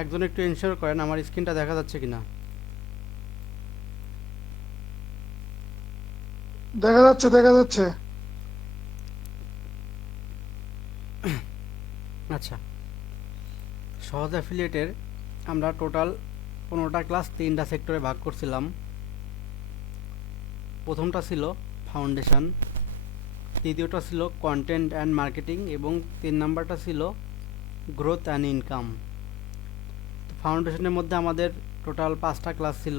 একজন একটু এনশিওর করেন আমার স্ক্রিনটা দেখা যাচ্ছে কিনা। দেখা যাচ্ছে, দেখা যাচ্ছে। আচ্ছা, সহজ অ্যাফিলিয়েটের আমরা টোটাল 15টা ক্লাস 3টা সেক্টরে ভাগ করছিলাম। প্রথমটা ছিল ফাউন্ডেশন, দ্বিতীয়টা ছিল কন্টেন্ট অ্যান্ড মার্কেটিং এবং 3 নাম্বারটা ছিল গ্রোথ অ্যান্ড ইনকাম। ফাউন্ডেশনের মধ্যে আমাদের টোটাল 5টা ক্লাস ছিল।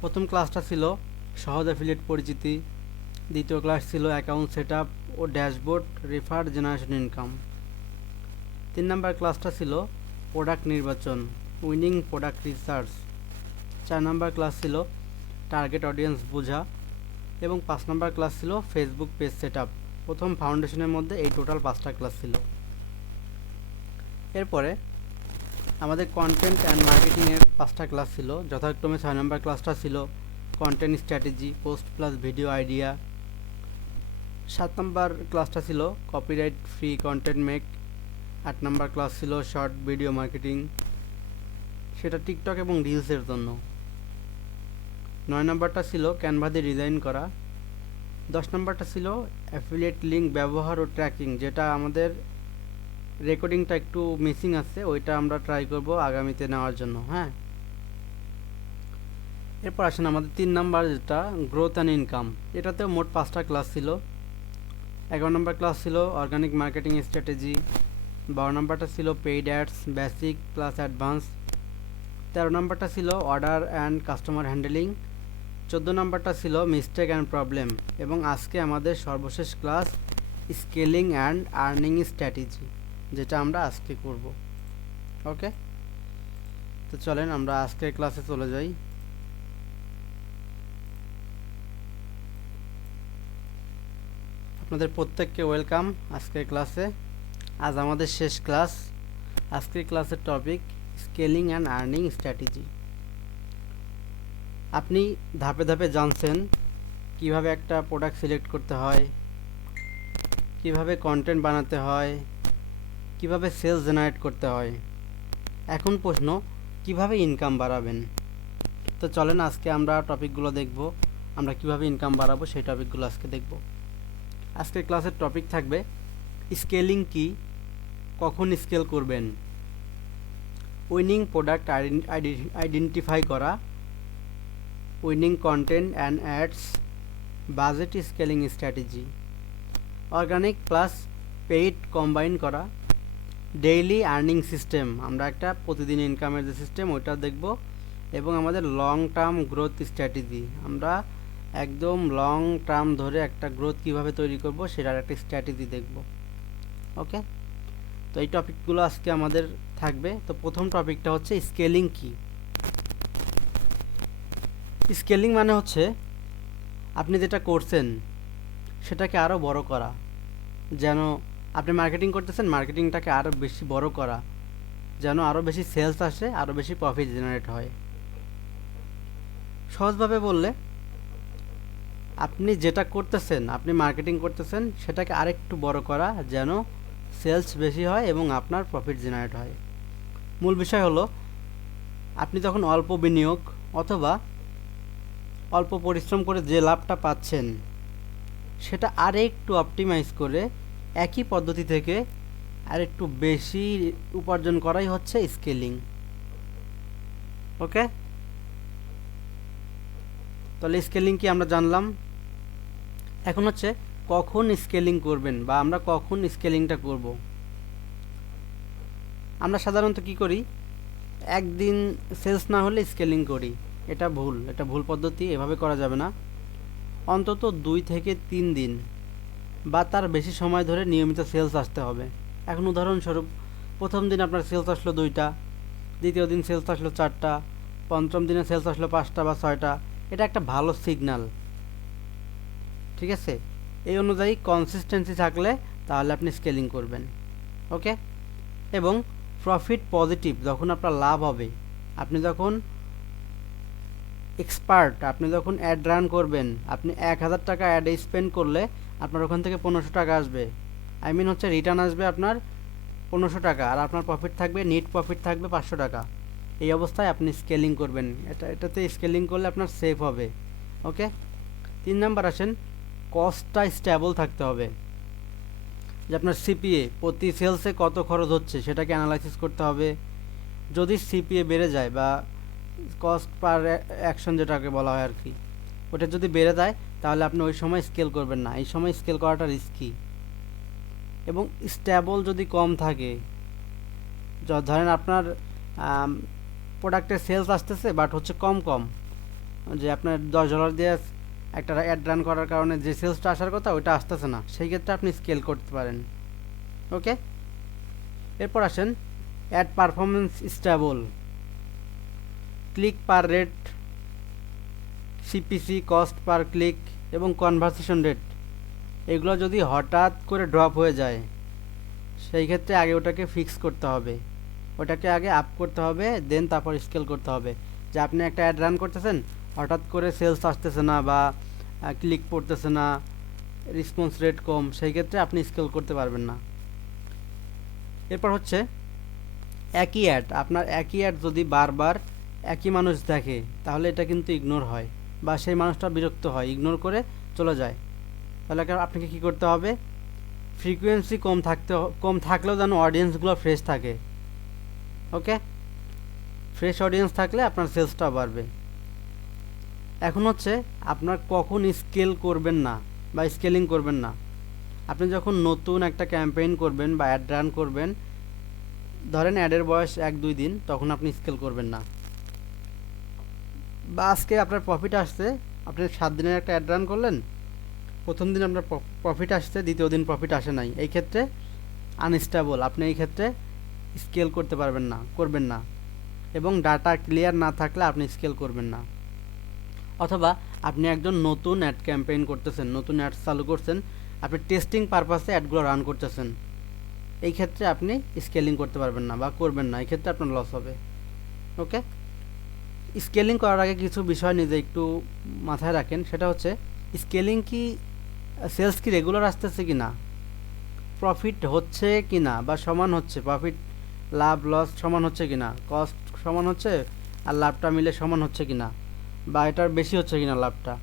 প্রথম ক্লাসটা ছিল সহজ অ্যাফিলিয়েট পরিচিতি, দ্বিতীয় ক্লাস ছিল অ্যাকাউন্ট সেট আপ ও dashboard refer generation income, 3 number ক্লাসটা ছিল প্রোডাক্ট নির্বাচন winning product research, 4 number class ছিল টার্গেট অডিয়েন্স বোঝা এবং 5 নাম্বার ক্লাস ছিল ফেসবুক পেজ সেট আপ। প্রথম ফাউন্ডেশনের মধ্যে এই টোটাল 5টা ক্লাস ছিল। এরপরে আমাদের কন্টেন্ট অ্যান্ড মার্কেটিংয়ের 5টা ক্লাস ছিল, যথাক্রমে 6 নাম্বার ক্লাসটা ছিল content strategy post plus video idea, 7 number ক্লাসটা ছিল copyright free content make, 8 number class ছিল শর্ট ভিডিও মার্কেটিং, সেটা টিকটক এবং রিলসের জন্য, 9 নাম্বারটা ছিল ক্যানভা দিয়ে ডিজাইন করা, 10 নাম্বারটা ছিল অ্যাফিলিয়েট লিঙ্ক ব্যবহার ও ট্র্যাকিং, যেটা আমাদের রেকর্ডিংটা একটু মিসিং আছে, ওইটা আমরা ট্রাই করব আগামীতে নেওয়ার জন্য। হ্যাঁ, এরপর আসেন আমাদের 3 নাম্বার যেটা গ্রোথ অ্যান্ড ইনকাম, এটাতেও মোট 5টা ক্লাস ছিল। 11 নাম্বার ক্লাস ছিল অর্গানিক মার্কেটিং স্ট্র্যাটেজি, 12 নাম্বারটা ছিল paid ads basic plus advance, 13 নাম্বারটা ছিল অর্ডার অ্যান্ড কাস্টমার হ্যান্ডেলিং, 14 নাম্বারটা ছিল মিস্টেক অ্যান্ড প্রবলেম এবং আজকে আমাদের সর্বশেষ class scaling and earning strategy, যেটা আমরা আজকে করব। ওকে, তো চলেন আমরা আজকের ক্লাসে চলে যাই। আপনাদের প্রত্যেককে ওয়েলকাম আজকের ক্লাসে। আজ আমাদের শেষ ক্লাস। আজকের ক্লাসের topic scaling and earning strategy. আপনি ধাপে ধাপে জানছেন কিভাবে একটা প্রোডাক্ট সিলেক্ট করতে হয়, কিভাবে কন্টেন্ট বানাতে হয়, কিভাবে সেলস জেনারেট করতে হয়। এখন প্রশ্ন, কিভাবে ইনকাম বাড়াবেন। তো চলেন আজকে আমরা টপিকগুলো দেখব, আমরা কিভাবে ইনকাম বাড়াবো সেই টপিকগুলো আজকে দেখব। আজকের ক্লাসের টপিক থাকবে স্কেলিং কি, কখন স্কেল করবেন, উইনিং প্রোডাক্ট আইডেন্টিফাই করা, winning content and ads, budget scaling strategy, organic plus paid combine করা, ডেইলি আর্নিং সিস্টেম, আমরা একটা প্রতিদিন ইনকামের যে সিস্টেম ওইটা দেখব, এবং আমাদের লং টার্ম গ্রোথ স্ট্র্যাটেজি, আমরা একদম লং টার্ম ধরে একটা গ্রোথ কিভাবে তৈরি করব সেটার একটা স্ট্র্যাটেজি দেখব। ওকে, তো এই টপিকগুলো আজকে আমাদের থাকবে। তো প্রথম টপিকটা হচ্ছে স্কেলিং কি। স্কেলিং মানে হচ্ছে আপনি যেটা করছেন সেটাকে আরও বড় করা, যেন আপনি মার্কেটিং করতেছেন মার্কেটিংটাকে আরও বেশি বড় করা, যেন আরও বেশি সেলস আসে, আরও বেশি প্রফিট জেনারেট হয়। সহজভাবে বললে আপনি যেটা করতেছেন, আপনি মার্কেটিং করতেছেন সেটাকে আরেকটু বড় করা, যেন সেলস বেশি হয় এবং আপনার প্রফিট জেনারেট হয়। মূল বিষয় হলো আপনি যখন অল্প বিনিয়োগ অথবা অল্প পরিশ্রম করে যে লাভটা পাচ্ছেন সেটা আরেকটু অপটিমাইজ করে একই পদ্ধতি থেকে আরেকটু বেশি উপার্জন করাই হচ্ছে স্কেলিং। ওকে, তাহলে স্কেলিং কি আমরা জানলাম। এখন হচ্ছে কখন স্কেলিং করবেন বা আমরা কখন স্কেলিংটা করব। আমরা সাধারণত কি করি, একদিন সেলস না হলে স্কেলিং করি, এটা ভুল, এটা ভুল পদ্ধতি, এভাবে করা যাবে না। অন্তত 2 থেকে 3 দিন বা তার বেশি সময় ধরে নিয়মিত সেলস আসতে হবে। এখন উদাহরণস্বরূপ প্রথম দিন আপনার সেলস আসলো 2টা, দ্বিতীয় দিন সেলস আসলো 4টা, পঞ্চম দিনে সেলস আসলো 5টা বা 6টা, এটা একটা ভালো সিগন্যাল। ঠিক আছে, এই অনুযায়ী কনসিস্টেন্সি থাকলে তাহলে আপনি স্কেলিং করবেন। ওকে, এবং প্রফিট পজিটিভ, যখন আপনার লাভ হবে, আপনি যখন এক্সপার্ট, আপনি যখন অ্যাড রান করবেন, আপনি 1000 টাকা অ্যাডে স্পেন্ড করলে আপনার ওখান থেকে 1500 টাকা আসবে, আই মিন হচ্ছে রিটার্ন আসবে আপনার 1500 টাকা, আর আপনার প্রফিট থাকবে, নেট প্রফিট থাকবে 500 টাকা। এই অবস্থায় আপনি স্কেলিং করবেন, এটাতে স্কেলিং করলে আপনার সেফ হবে। ওকে, 3 নাম্বার আসেন, কস্টটা স্টেবল থাকতে হবে। যে আপনার সিপিএ প্রতি সেলসে কত খরচ হচ্ছে সেটাকে অ্যানালাইসিস করতে হবে। যদি সিপিএ বেড়ে যায় বা কস্ট পার অ্যাকশন যেটাকে বলা হয় আর কি, ওটা যদি বেড়ে যায় তাহলে আপনি ওই সময় স্কেল করবেন না, এই সময় স্কেল করাটা রিস্কি। এবং স্টেবল যদি কম থাকে, ধরেন আপনার প্রোডাক্টের সেলস আসতেছে বাট হচ্ছে কম কম, যে আপনার $10 দিয়ে একটা অ্যাড রান করার কারণে যে সেলসটা আসার কথা ওইটা আসতেছে না, সেই ক্ষেত্রে আপনি স্কেল করতে পারেন। ওকে, এরপর আসেন ad performance stable, click per rate, CPC cost per click এবং কনভারসেশন রেট, এগুলো যদি হঠাৎ করে ড্রপ হয়ে যায় সেই ক্ষেত্রে আগে ওটাকে ফিক্স করতে হবে, ওটাকে আগে আপ করতে হবে, দেন তারপর স্কেল করতে হবে। যে আপনি একটা অ্যাড রান করতেছেন, হঠাৎ করে সেলস আসতেছে না বা ক্লিক পড়তেছে না, রেসপন্স রেট কম, সেই ক্ষেত্রে আপনি স্কেল করতে পারবেন না। এরপর হচ্ছে একই অ্যাড, আপনার একই অ্যাড যদি বারবার একই মানুষ দেখে তাহলে এটা কিন্তু ইগনোর হয় বা সেই মানুষটা বিরক্ত হয়, ইগনোর করে চলে যায়। তাহলে আপনাকে কী করতে হবে, ফ্রিকোয়েন্সি কম থাকলেও যেন অডিয়েন্সগুলো ফ্রেশ থাকে। ওকে, ফ্রেশ অডিয়েন্স থাকলে আপনার সেলসটাও বাড়বে। এখন হচ্ছে আপনার কখন স্কেল করবেন না বা স্কেলিং করবেন না। আপনি যখন নতুন একটা ক্যাম্পেইন করবেন বা অ্যাড রান করবেন, ধরেন অ্যাডের বয়স 1-2 দিন, তখন আপনি স্কেল করবেন না। বা আজকে আপনার প্রফিট আসছে, আপনি 7 দিনের একটা অ্যাড রান করলেন, প্রথম দিন আপনার প্রফিট আসছে, দ্বিতীয় দিন প্রফিট আসে নাই, এই ক্ষেত্রে আনস্টেবল, আপনি এই ক্ষেত্রে স্কেল করতে পারবেন না, করবেন না। এবং ডাটা ক্লিয়ার না থাকলে আপনি স্কেল করবেন না। অথবা আপনি একজন নতুন অ্যাড ক্যাম্পেইন করতেছেন, নতুন অ্যাড চালু করছেন, আপনি টেস্টিং পারপাসে অ্যাডগুলো রান করতেছেন, এই ক্ষেত্রে আপনি স্কেলিং করতে পারবেন না বা করবেন না, এই ক্ষেত্রে আপনার লস হবে। ওকে, স্কেলিং করার আগে কিছু বিষয় নিজে একটু মাথায় রাখেন, সেটা হচ্ছে স্কেলিং কি, সেলস কি রেগুলার আসতেছে কি না, প্রফিট হচ্ছে কি না বা সমান হচ্ছে, প্রফিট লাভ লস সমান হচ্ছে কি না, কস্ট সমান হচ্ছে আর লাভটা মিলে সমান হচ্ছে কি না, বা এটার বেশি হচ্ছে কি না লাভটা,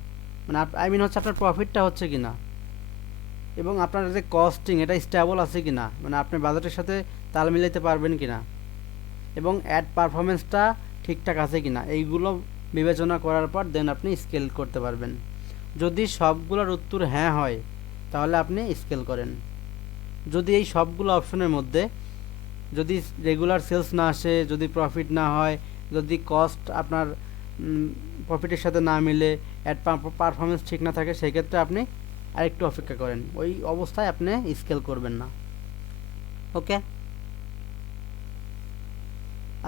মানে আই মিন হচ্ছে আপনার প্রফিটটা হচ্ছে কি না, এবং আপনার যে কস্টিং এটা স্টেবল আছে কি না, মানে আপনি বাজেটের সাথে তাল মিলাইতে পারবেন কি না, এবং অ্যাড পারফরমেন্সটা ঠিকঠাক আছে কি না, এইগুলো বিবেচনা করার পর দেন আপনি স্কেল করতে পারবেন। যদি সবগুলোর উত্তর হ্যাঁ হয় তাহলে আপনি স্কেল করেন। যদি এই সবগুলো অপশনের মধ্যে যদি রেগুলার সেলস না আসে, যদি প্রফিট না হয়, যদি কস্ট আপনার প্রফিটের সাথে না মিলে, অ্যাড পারফরমেন্স ঠিক না থাকে, সেই ক্ষেত্রে আপনি আরেকটু অপেক্ষা করেন, ওই অবস্থায় আপনি স্কেল করবেন না। ওকে,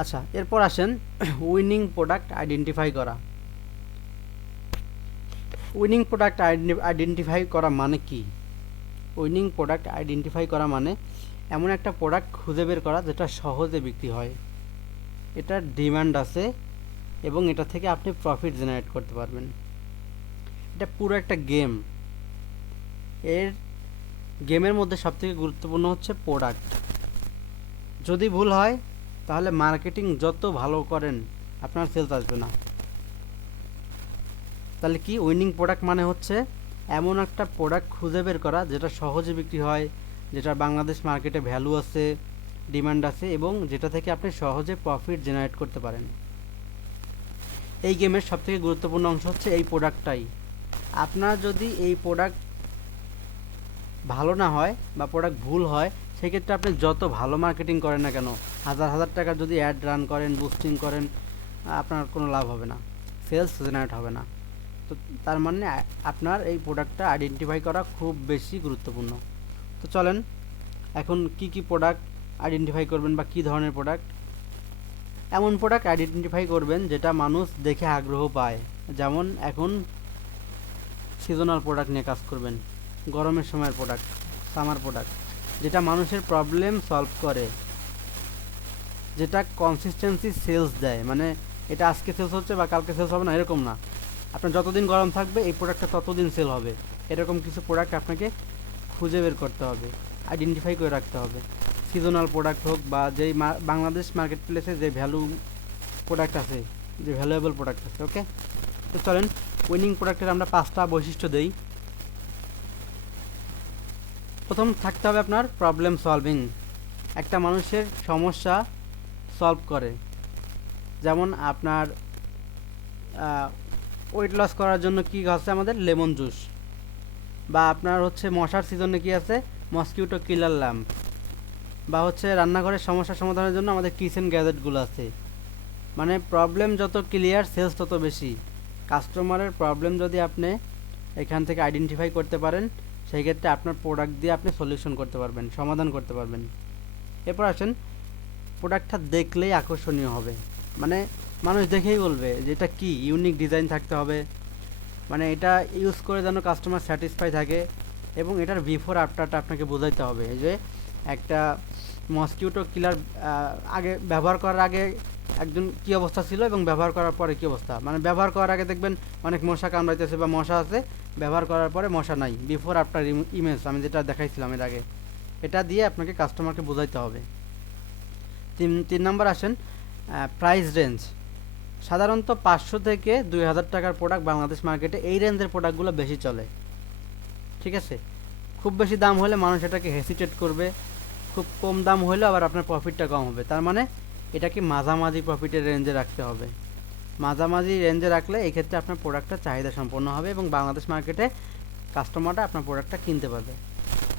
আচ্ছা, এরপর আসেন উইনিং প্রোডাক্ট আইডেন্টিফাই করা। উইনিং প্রোডাক্ট আইডেন্টিফাই করা মানে কি? উইনিং প্রোডাক্ট আইডেন্টিফাই করা মানে এমন একটা প্রোডাক্ট খুঁজে বের করা যেটা সহজে বিক্রি হয়, এটার ডিমান্ড আছে এবং এটা থেকে আপনি প্রফিট জেনারেট করতে পারবেন। এটা পুরো একটা গেম। এর গেমের মধ্যে সবথেকে গুরুত্বপূর্ণ হচ্ছে প্রোডাক্ট। যদি ভুল হয় তাহলে মার্কেটিং যত ভালো করেন আপনার সেলস আসবে না। তাহলে কি, উইনিং প্রোডাক্ট মানে হচ্ছে এমন একটা প্রোডাক্ট খুঁজে বের করা যেটা সহজে বিক্রি হয়, যেটা বাংলাদেশ মার্কেটে ভ্যালু আছে, ডিমান্ড আছে, এবং যেটা থেকে আপনি সহজে প্রফিট জেনারেট করতে পারেন। এই গেমের সবথেকে গুরুত্বপূর্ণ অংশ হচ্ছে এই প্রোডাক্টটাই। আপনার যদি এই প্রোডাক্ট ভালো না হয় বা প্রোডাক্ট ভুল হয়, সেক্ষেত্রে আপনি যত ভালো মার্কেটিং করেন না কেন, হাজার হাজার টাকা যদি অ্যাড রান করেন, বুস্টিং করেন, আপনার কোনো লাভ হবে না, সেলস জেনারেট হবে না। তো তার মানে আপনার এই প্রোডাক্টটা আইডেন্টিফাই করা খুব বেশি গুরুত্বপূর্ণ। তো চলেন এখন কি প্রোডাক্ট আইডেন্টিফাই করবেন বা কী ধরনের প্রোডাক্ট। এমন প্রোডাক্ট আইডেন্টিফাই করবেন যেটা মানুষ দেখে আগ্রহ পায়, যেমন এখন সিজনাল প্রোডাক্ট নিয়ে কাজ করবেন, গরমের সময়ের প্রোডাক্ট, সামার প্রোডাক্ট, যেটা মানুষের প্রবলেম সলভ করে, যেটা কনসিস্টেন্সি সেলস দেয়, মানে এটা আজকে সেলস হচ্ছে বা কালকে সেলস হবে না এরকম না, আপনার যতদিন গরম থাকবে এই প্রোডাক্টটা ততদিন সেল হবে, এরকম কিছু প্রোডাক্ট আপনাকে খুঁজে বের করতে হবে, আইডেন্টিফাই করে রাখতে হবে। সিজনাল প্রোডাক্ট হোক বা যেই বাংলাদেশ মার্কেট প্লেসে যে ভ্যালু প্রোডাক্ট আছে, যে ভ্যালুয়েবল প্রোডাক্ট আছে। ওকে, তো চলেন উইনিং প্রোডাক্টের আমরা 5টা বৈশিষ্ট্য দেই। প্রথম থাকতে হবে আপনার প্রবলেম সলভিং, একটা মানুষের সমস্যা সলভ করে। যেমন আপনার ওয়েট লস করার জন্য কি আছে আমাদের লেমন জুস, বা আপনার হচ্ছে মশার সিজনে কি আছে মসকিউটো কিলার ল্যাম্প, বা হচ্ছে রান্নাঘরের সমস্যা সমাধানের জন্য আমাদের কিচেন গ্যাজেটগুলো আছে। মানে প্রবলেম যত ক্লিয়ার সেলস তত বেশি। কাস্টমারের প্রবলেম যদি আপনি এখান থেকে আইডেন্টিফাই করতে পারেন, সেই ক্ষেত্রে আপনার প্রোডাক্ট দিয়ে আপনি সলিউশন করতে পারবেন, সমাধান করতে পারবেন। এরপর আসেন প্রোডাক্টটা দেখলেই আকর্ষণীয় হবে, মানে মানুষ দেখেই বলবে যে এটা কি, ইউনিক ডিজাইন থাকতে হবে, মানে এটা ইউজ করে যেন কাস্টমার স্যাটিসফাই থাকে। এবং এটার বিফোর আফটারটা আপনাকে বোঝাইতে হবে যে একটা মসকিউটো কিলার আগে ব্যবহার করার আগে একজন কী অবস্থা ছিল এবং ব্যবহার করার পরে কী অবস্থা। মানে ব্যবহার করার আগে দেখবেন অনেক মশা কামড়াইতেছে বা মশা আছে, ব্যবহার করার পরে মশা নাই, বিফোর আফটার ইমেজ আমি যেটা দেখাইছিলাম এর আগে, এটা দিয়ে আপনাকে কাস্টমারকে বোঝাইতে হবে। তিন নম্বর আসেন প্রাইস রেঞ্জ। সাধারণত 500 থেকে 2000 টাকার প্রোডাক্ট বাংলাদেশ মার্কেটে এই রেঞ্জের প্রোডাক্টগুলো বেশি চলে। ঠিক আছে, খুব বেশি দাম হলে মানুষ এটাকে হেসিটেট করবে, খুব কম দাম হলেও আবার আপনার প্রফিটটা কম হবে। তার মানে এটাকে মাঝামাঝি প্রফিটের রেঞ্জে রাখতে হবে। মাঝামাঝি রেঞ্জে রাখলে এই ক্ষেত্রে আপনার প্রোডাক্টটা চাহিদা সম্পন্ন হবে এবং বাংলাদেশ মার্কেটে কাস্টমাররা আপনার প্রোডাক্টটা কিনতে পারবে।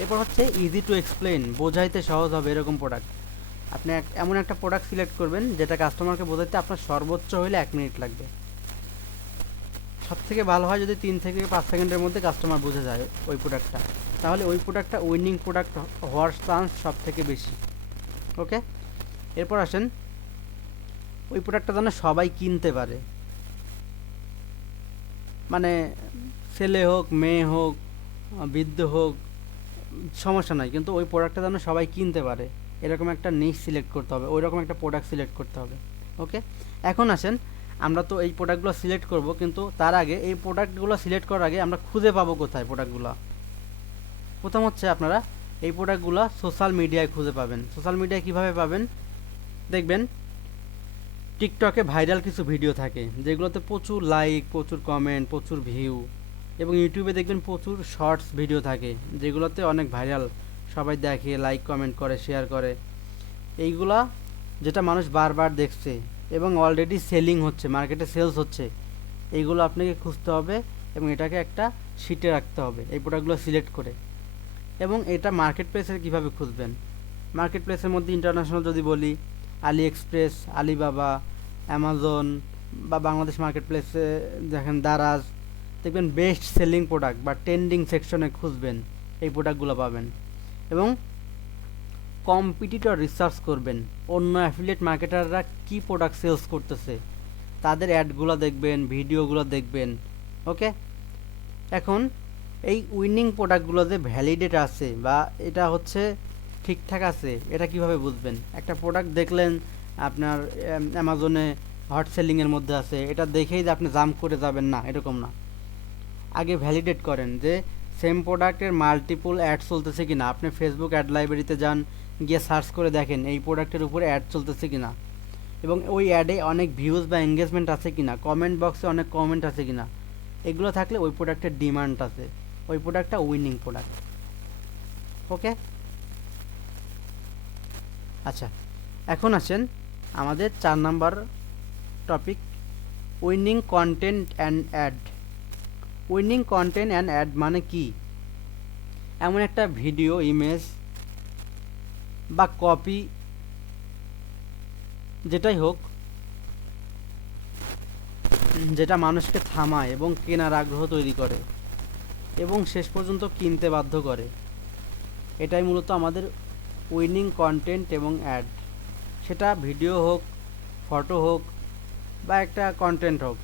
এরপর হচ্ছে ইজি টু এক্সপ্লেন, বোঝাইতে সহজ হবে এরকম প্রোডাক্ট। আপনি এমন একটা প্রোডাক্ট সিলেক্ট করবেন যেটা কাস্টমারকে বোঝাতে আপনার সর্বোচ্চ হলে 1 মিনিট লাগবে। সবথেকে ভালো হয় যদি 3 থেকে 5 সেকেন্ডের মধ্যে কাস্টমার বুঝে যায় ওই প্রোডাক্টটা, তাহলে ওই প্রোডাক্টটা উইনিং প্রোডাক্ট হওয়ার চান্স সব থেকে বেশি। ওকে, এরপর আসেন ওই প্রোডাক্টটা যেন সবাই কিনতে পারে, মানে ছেলে হোক মেয়ে হোক বৃদ্ধ হোক সমস্যা নাই, কিন্তু ওই প্রোডাক্টটা যেন সবাই কিনতে পারে এরকম একটা নিশ সিলেক্ট করতে হবে, ওই রকম একটা প্রোডাক্ট সিলেক্ট করতে হবে। ওকে, এখন আসেন আমরা তো এই প্রোডাক্টগুলো সিলেক্ট করব, কিন্তু তার আগে এই প্রোডাক্টগুলো সিলেক্ট করার আগে আমরা খুঁজে পাবো কোথায় প্রোডাক্টগুলো। প্রথম হচ্ছে আপনারা এই প্রোডাক্টগুলো সোশ্যাল মিডিয়ায় খুঁজে পাবেন। সোশ্যাল মিডিয়ায় কীভাবে পাবেন দেখবেন, টিকটকে ভাইরাল কিছু ভিডিও থাকে যেগুলোতে প্রচুর লাইক, প্রচুর কমেন্ট, প্রচুর ভিউ, এবং ইউটিউবে দেখবেন প্রচুর শর্টস ভিডিও থাকে যেগুলোতে অনেক ভাইরাল, সবাই দেখে, লাইক কমেন্ট করে, শেয়ার করে। এইগুলা যেটা মানুষ বারবার দেখছে এবং অলরেডি সেলিং হচ্ছে, মার্কেটে সেলস হচ্ছে, এইগুলো আপনাকে খুঁজতে হবে এবং এটাকে একটা শিটে রাখতে হবে এই প্রোডাক্টগুলো সিলেক্ট করে। এবং এটা মার্কেট প্লেসে কীভাবে খুঁজবেন, মার্কেট প্লেসের মধ্যে ইন্টারন্যাশনাল যদি বলি, আলি এক্সপ্রেস, আলিবাবা, অ্যামাজন, বা বাংলাদেশ মার্কেট প্লেসে দেখেন দারাজ, দেখবেন বেস্ট সেলিং প্রোডাক্ট বা ট্রেন্ডিং সেকশনে খুঁজবেন, এই প্রোডাক্টগুলো পাবেন। এবং কম্পিটিটর রিসার্চ করবেন, অন্য অ্যাফিলিয়েট মার্কেটাররা কী প্রোডাক্ট সেলস করতেছে তাদের অ্যাডগুলো দেখবেন, ভিডিওগুলো দেখবেন। ওকে, এখন এই উইনিং প্রোডাক্টগুলো যে ভ্যালিডেট আছে বা এটা হচ্ছে ঠিকঠাক আছে, এটা কিভাবে বুঝবেন? একটা প্রোডাক্ট দেখলেন আপনার অ্যামাজনে হট সেলিংয়ের মধ্যে আছে, এটা দেখেই যে আপনি জাম্প করে যাবেন না, এরকম না। আগে ভ্যালিডেট করেন যে সেম প্রোডাক্টের মাল্টিপল অ্যাড চলতেছে কিনা। আপনি ফেসবুক অ্যাড লাইব্রেরিতে যান, গিয়ে সার্চ করে দেখেন এই প্রোডাক্টের উপরে অ্যাড চলতেছে কিনা, এবং ওই অ্যাডে অনেক ভিউজ বা এঙ্গেজমেন্ট আছে কিনা, কমেন্ট বক্সে অনেক কমেন্ট আছে কিনা। এগুলো থাকলে ওই প্রোডাক্টের ডিমান্ড আছে, ওই প্রোডাক্টটা উইনিং প্রোডাক্ট। ওকে, আচ্ছা, এখন আসেন আমাদের 4 number topic, winning content and ad. Winning content and ad মানে কি? এমন একটা ভিডিও, ইমেজ বা কপি যেটাই হোক, যেটা মানুষকে থামায় এবং কেনার আগ্রহ তৈরি করে এবং শেষ পর্যন্ত কিনতে বাধ্য করে, এটাই মূলত আমাদের উইনিং কন্টেন্ট এবং অ্যাড। সেটা ভিডিও হোক, ফটো হোক, বা একটা কন্টেন্ট হোক।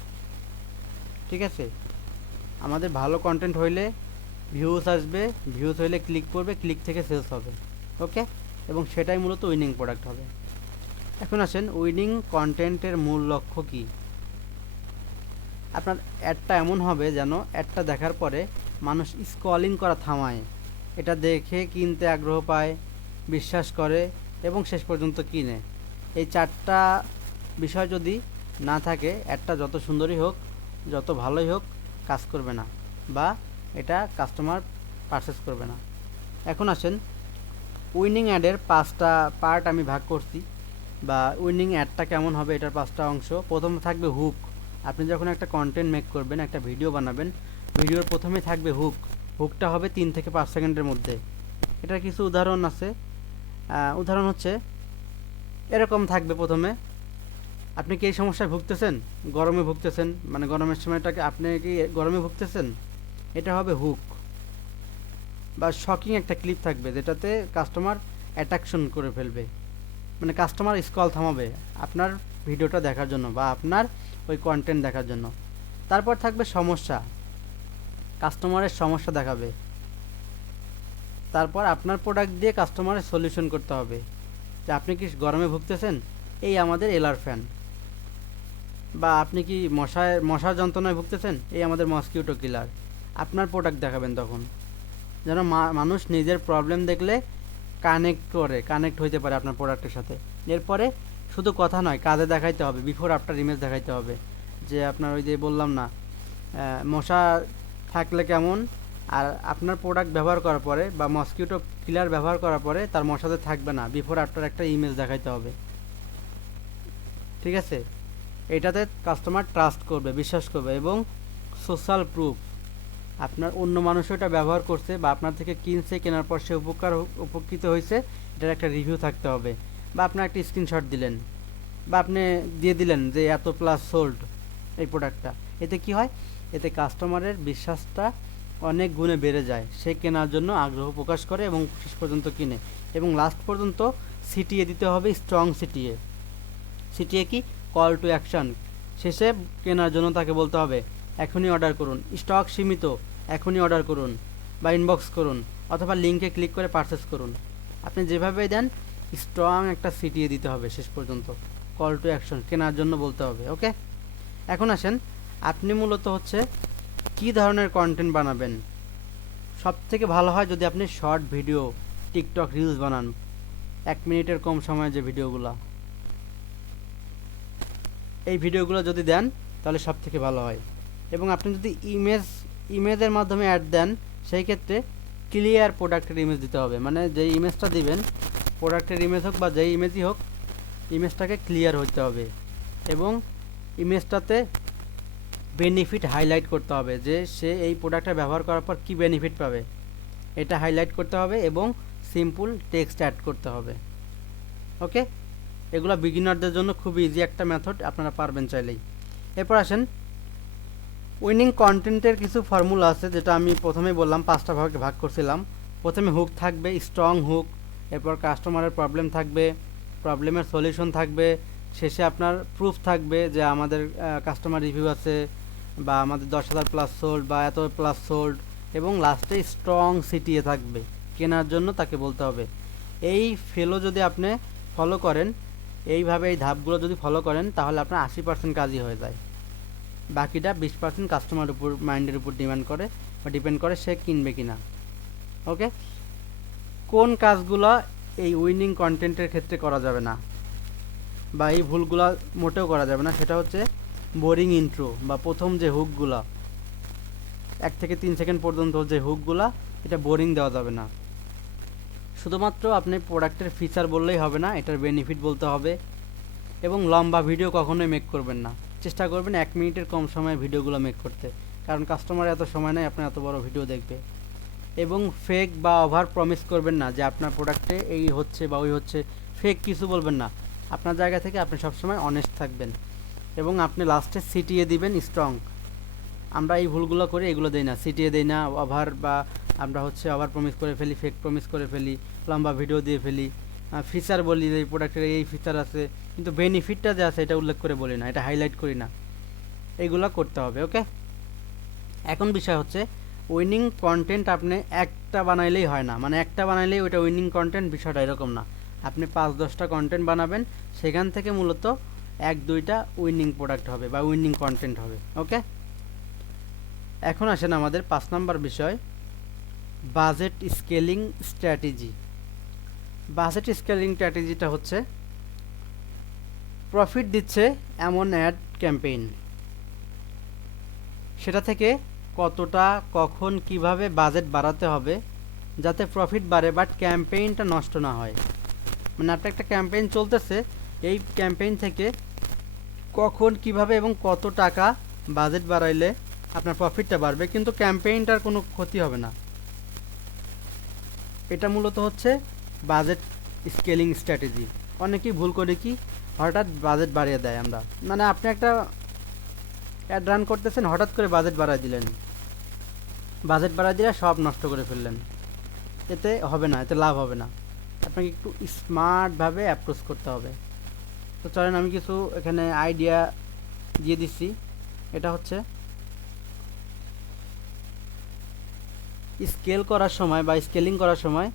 ঠিক আছে, আমাদের ভালো কন্টেন্ট হইলে ভিউজ আসবে, ভিউজ হইলে ক্লিক করবে, ক্লিক থেকে সেলস হবে। ওকে, এবং সেটাই মূলত উইনিং প্রোডাক্ট হবে। এখন আসেন উইনিং কন্টেন্টের মূল লক্ষ্য কী। আপনার অ্যাডটা এমন হবে যেন অ্যাডটা দেখার পরে মানুষ স্ক্রলিং করা থামায়, এটা দেখে কিনতে আগ্রহ পায় বিশ্বাস করে এবং শেষ পর্যন্ত কিনে। এই 4টা বিষয় যদি না থাকে, অ্যাডটা যত সুন্দরই হোক, যত ভালোই হোক, কাজ করবে না বা এটা কাস্টমার পারচেস করবে না। এখন আসেন, উইনিং অ্যাডের 5টা পার্ট আমি ভাগ করছি, বা উইনিং অ্যাডটা কেমন হবে এটার 5টা অংশ। প্রথম থাকবে হুক। আপনি যখন একটা কন্টেন্ট মেক করবেন, একটা ভিডিও বানাবেন, ভিডিওর প্রথমে থাকবে হুক। হুকটা হবে 3 থেকে 5 সেকেন্ডের মধ্যে। এটার কিছু উদাহরণ আছে। উদাহরণ হচ্ছে এরকম থাকবে। প্রথমে, আপনি কি এই সমস্যায় ভুগতেছেন? গরমে ভুগতেছেন, মানে গরমের সময়টাকে আপনি কি গরমে ভুগতেছেন? এটা হবে হুক। বা শকিং একটা ক্লিপ থাকবে যেটাতে কাস্টমার অ্যাট্রাকশন করে ফেলবে, মানে কাস্টমার স্ক্রল থামাবে আপনার ভিডিওটা দেখার জন্য বা আপনার ওই কন্টেন্ট দেখার জন্য। তারপর থাকবে সমস্যা, কাস্টমারের সমস্যা দেখাবে। তারপর আপনার প্রোডাক্ট দিয়ে কাস্টমারের সলিউশন করতে হবে, যে আপনি কি গরমে ভুগতেছেন, এই আমাদের এলার ফ্যান। বা আপনি কি মশার যন্ত্রণায় ভুগতেছেন, এই আমাদের মসকিউটো কিলার। আপনার প্রোডাক্ট দেখাবেন তখন, যেন মানুষ নিজের প্রবলেম দেখলে কানেক্ট হইতে পারে আপনার প্রোডাক্টের সাথে। এরপরে শুধু কথা নয়, কাজে দেখাইতে হবে, বিফোর আফটার ইমেজ দেখাইতে হবে। যে আপনার ওই যে বললাম না, মশা থাকলে কেমন, আর আপনার প্রোডাক্ট ব্যবহার করার পরে বা মসকিউটো কিলার ব্যবহার করার পরে তার মশাতে থাকবে না, বিফোর আফটার একটা ইমেজ দেখাইতে হবে। ঠিক আছে? এটাতে কাস্টমার ট্রাস্ট করবে, বিশ্বাস করবে। এবং সোশ্যাল প্রুফ, আপনার অন্য মানুষও এটা ব্যবহার করছে বা আপনার থেকে কিনছে, কেনার পর সে উপকৃত হয়েছে, এটার একটা রিভিউ থাকতে হবে। বা আপনার একটা স্ক্রিনশট দিলেন বা আপনি দিয়ে দিলেন যে এত প্লাস সোল্ড এই প্রোডাক্টটা। এতে কি হয়? এতে কাস্টমারের বিশ্বাসটা অনেক গুণে বেড়ে যায়, সে কেনার জন্য আগ্রহ প্রকাশ করে এবং শেষ পর্যন্ত কিনে। এবং লাস্ট পর্যন্ত সিটিএ দিতে হবে, স্ট্রং সিটিএ। সিটিএ কি? Call to action. শেষে কেনার জন্য তাকে বলতে হবে এখনই অর্ডার করুন, স্টক সীমিত, এখনই অর্ডার করুন, বা ইনবক্স করুন, অথবা লিঙ্কে ক্লিক করে পারচেস করুন। আপনি যেভাবে দেন, স্ট্রং একটা সিটিএ দিতে হবে শেষ পর্যন্ত। কল টু অ্যাকশন, কেনার জন্য বলতে হবে। ওকে, এখন আসেন, আপনি মূলত হচ্ছে কী ধরনের কন্টেন্ট বানাবেন। সব থেকে ভালো হয় যদি আপনি শর্ট ভিডিও, টিকটক রিলস বানান, 1 মিনিটের কম সময়ে যে ভিডিওগুলো, এই ভিডিওগুলো যদি দেন তাহলে সব থেকে ভালো হয়। এবং আপনি যদি ইমেজের মাধ্যমে অ্যাড দেন, সেই ক্ষেত্রে ক্লিয়ার প্রোডাক্টের ইমেজ দিতে হবে। মানে যেই ইমেজটা দিবেন, প্রোডাক্টের ইমেজ হোক বা যেই ইমেজই হোক, ইমেজটাকে ক্লিয়ার হতে হবে এবং ইমেজটাতে বেনিফিট হাইলাইট করতে হবে, যে সে এই প্রোডাক্টটা ব্যবহার করার পর কী বেনিফিট পাবে, এটা হাইলাইট করতে হবে এবং সিম্পল টেক্সট অ্যাড করতে হবে। ওকে, এগুলো বিগিনারদের জন্য খুব ইজি একটা মেথড, আপনারা পারবেন চাইলেই। এরপর আসেন, উইনিং কন্টেন্টের কিছু ফর্মুলা আছে, যেটা আমি প্রথমেই বললাম 5টা ভাগে ভাগ করছিলাম। প্রথমে হুক থাকবে, স্ট্রং হুক। এরপর কাস্টমারের প্রবলেম থাকবে, প্রবলেমের সলিউশন থাকবে। শেষে আপনার প্রুফ থাকবে যে আমাদের কাস্টমার রিভিউ আছে, বা আমাদের 10,000 প্লাস সোল্ড বা এত প্লাস সোল্ড। এবং লাস্টে স্ট্রং সিটিএ থাকবে, কেনার জন্য তাকে বলতে হবে। এই ফেলো যদি আপনি ফলো করেন, এইভাবে এই ধাপগুলো যদি ফলো করেন, তাহলে আপনার 80% কাজই হয়ে যায়। বাকিটা 20% কাস্টমার উপর মাইন্ডের উপর ডিপেন্ড করে সে কিনবে কিনা। ওকে, কোন কাজগুলো এই উইনিং কন্টেন্টের ক্ষেত্রে করা যাবে না বা এই ভুলগুলো মোটেও করা যাবে না, সেটা হচ্ছে বোরিং ইন্ট্রো বা প্রথম যে হুকগুলা 1 থেকে 3 সেকেন্ড পর্যন্ত যে হুকগুলা, এটা বোরিং দেওয়া যাবে না। শুধুমাত্র আপনি প্রোডাক্টের ফিচার বললেই হবে না, এটার বেনিফিট বলতে হবে। এবং লম্বা ভিডিও কখনোই মেক করবেন না, চেষ্টা করবেন 1 মিনিটের কম সময়ে ভিডিওগুলো মেক করতে, কারণ কাস্টমার এত সময় নেই আপনার এত বড় ভিডিও দেখবে। এবং ফেক বা ওভার প্রমিস করবেন না যে আপনার প্রোডাক্টে এই হচ্ছে বা ওই হচ্ছে, ফেক কিছু বলবেন না। আপনার জায়গা থেকে আপনি সবসময় অনেস্ট থাকবেন এবং আপনি লাস্টে সিটিএ দিবেন স্ট্রং। আমরা এই ভুলগুলো করি, এগুলো দেই না, সিটিএ দেই না, ওভার বা আমরা হচ্ছে ওভার প্রমিস করে ফেলি, ফেক প্রমিস করে ফেলি, লম্বা ভিডিও দিয়ে ফেলি, ফিচার বলি যে এই প্রোডাক্টের এই ফিচার আছে, কিন্তু বেনিফিটটা যে আছে এটা উল্লেখ করে বলি না, এটা হাইলাইট করি না। এইগুলো করতে হবে। ওকে, এখন বিষয় হচ্ছে উইনিং কন্টেন্ট আপনি একটা বানাইলেই হয় না, মানে একটা বানাইলেই ওইটা উইনিং কন্টেন্ট, বিষয়টা এরকম না। আপনি 5-10টা কন্টেন্ট বানাবেন, সেখান থেকে মূলত 1-2টা উইনিং প্রোডাক্ট হবে বা উইনিং কন্টেন্ট হবে। ওকে, এখন আসেন আমাদের 5 নম্বর বিষয়, budget scaling strategy. Budget scaling স্ট্র্যাটেজিটা হচ্ছে প্রফিট দিচ্ছে এমন অ্যাড ক্যাম্পেইন, সেটা থেকে কতটা কখন কিভাবে বাজেট বাড়াতে হবে যাতে প্রফিট বাড়ে বাট ক্যাম্পেইনটা নষ্ট না হয়। মানে আপনার একটা ক্যাম্পেইন চলতেছে, এই ক্যাম্পেইন থেকে কখন কিভাবে এবং কত টাকা বাজেট বাড়াইলে আপনার প্রফিটটা বাড়বে কিন্তু ক্যাম্পেইনটার কোনো ক্ষতি হবে না। এটা মূলত হচ্ছে বাজেট স্কেলিং স্ট্র্যাটেজি। অনেকেই ভুল করে কি হঠাৎ বাজেট বাড়িয়ে দেয় আমরা, মানে আপনি একটা অ্যাড রান করতেছেন, হঠাৎ করে বাজেট বাড়ায় দিলেন, বাজেট বাড়ায় দিলে সব নষ্ট করে ফেললেন। এতে হবে না, এতে লাভ হবে না। আপনাকে একটু স্মার্টভাবে অ্যাপ্রোচ করতে হবে। তো চলেন আমি কিছু এখানে আইডিয়া দিয়ে দিচ্ছি। এটা হচ্ছে স্কেল করার সময় বা স্কেলিং করার সময়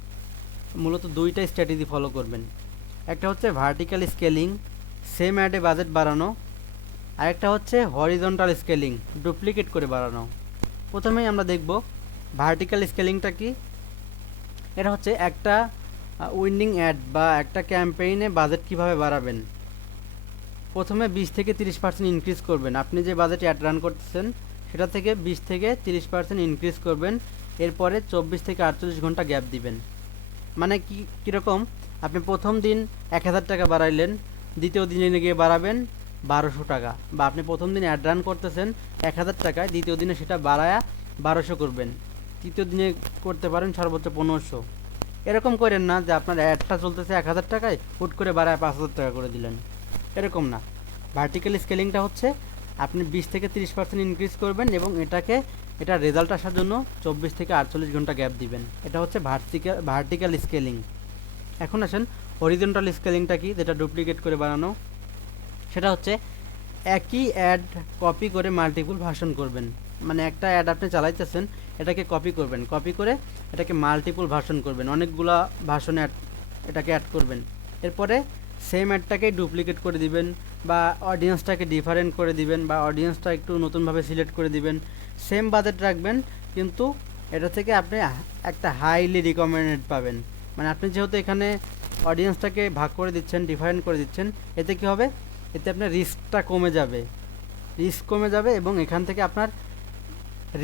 মূলত দুইটা স্ট্র্যাটেজি ফলো করবেন। একটা হচ্ছে ভার্টিক্যাল স্কেলিং, সেম অ্যাডে বাজেট বাড়ানো, আর একটা হচ্ছে হরিজন্টাল স্কেলিং, ডুপ্লিকেট করে বাড়ানো। প্রথমেই আমরা দেখব ভার্টিক্যাল স্কেলিংটা কি। এটা হচ্ছে একটা উইন্ডিং অ্যাড বা একটা ক্যাম্পেইনে বাজেট কিভাবে বাড়াবেন। প্রথমে 20 থেকে 30% ইনক্রিজ করবেন। আপনি যে বাজেটে অ্যাড রান করতেছেন সেটা থেকে 20 থেকে 30% ইনক্রিজ করবেন। এরপরে 24 থেকে 48 ঘন্টা গ্যাপ দিবেন। মানে কীরকম, আপনি প্রথম দিন 1000 টাকা বাড়াইলেন, দ্বিতীয় দিনে গিয়ে বাড়াবেন 1200 টাকা, বা আপনি প্রথম দিন অ্যাড রান করতেছেন 1000 টাকায়, দ্বিতীয় দিনে সেটা বাড়ায়া 1200 করবেন, তৃতীয় দিনে করতে পারেন সর্বোচ্চ 1500। এরকম করেন না যে আপনার অ্যাডটা চলতেছে 1000 টাকায় হুট করে বাড়ায় 5000 টাকা করে দিলেন, এরকম না। ভার্টিক্যাল স্কেলিংটা হচ্ছে আপনি 20 থেকে 30% ইনক্রিজ করবেন এবং এটা রেজাল্ট আসার জন্য 24 থেকে 48 ঘন্টা গ্যাপ দিবেন। এটা হচ্ছে ভার্টিক্যাল স্কেলিং। এখন আসেন হরিজন্টাল স্কেলিংটা কি, যেটা ডুপ্লিকেট করে বানানো। সেটা হচ্ছে একই অ্যাড কপি করে মাল্টিপল ভার্সন করবেন। মানে একটা অ্যাড আপনি চালাইতেছেন, এটাকে কপি করবেন, কপি করে এটাকে মাল্টিপল ভার্সন করবেন, অনেকগুলা ভার্সনে এটাকে অ্যাড করবেন। এরপরে সেম অ্যাডটাকেই ডুপ্লিকেট করে দিবেন বা অডিয়েন্সটাকে ডিফারেন্ট করে দিবেন বা অডিয়েন্সটা একটু নতুনভাবে সিলেক্ট করে দিবেন। সেম বাজেট রাখবেন কিন্তু এটা থেকে আপনি একটা হাইলি রিকমেন্ডেড পাবেন। মানে আপনি যেহেতু এখানে অডিয়েন্সটাকে ভাগ করে দিচ্ছেন, ডিফারেন্ট করে দিচ্ছেন, এতে কি হবে, এতে আপনার রিস্কটা কমে যাবে, রিস্ক কমে যাবে এবং এখান থেকে আপনার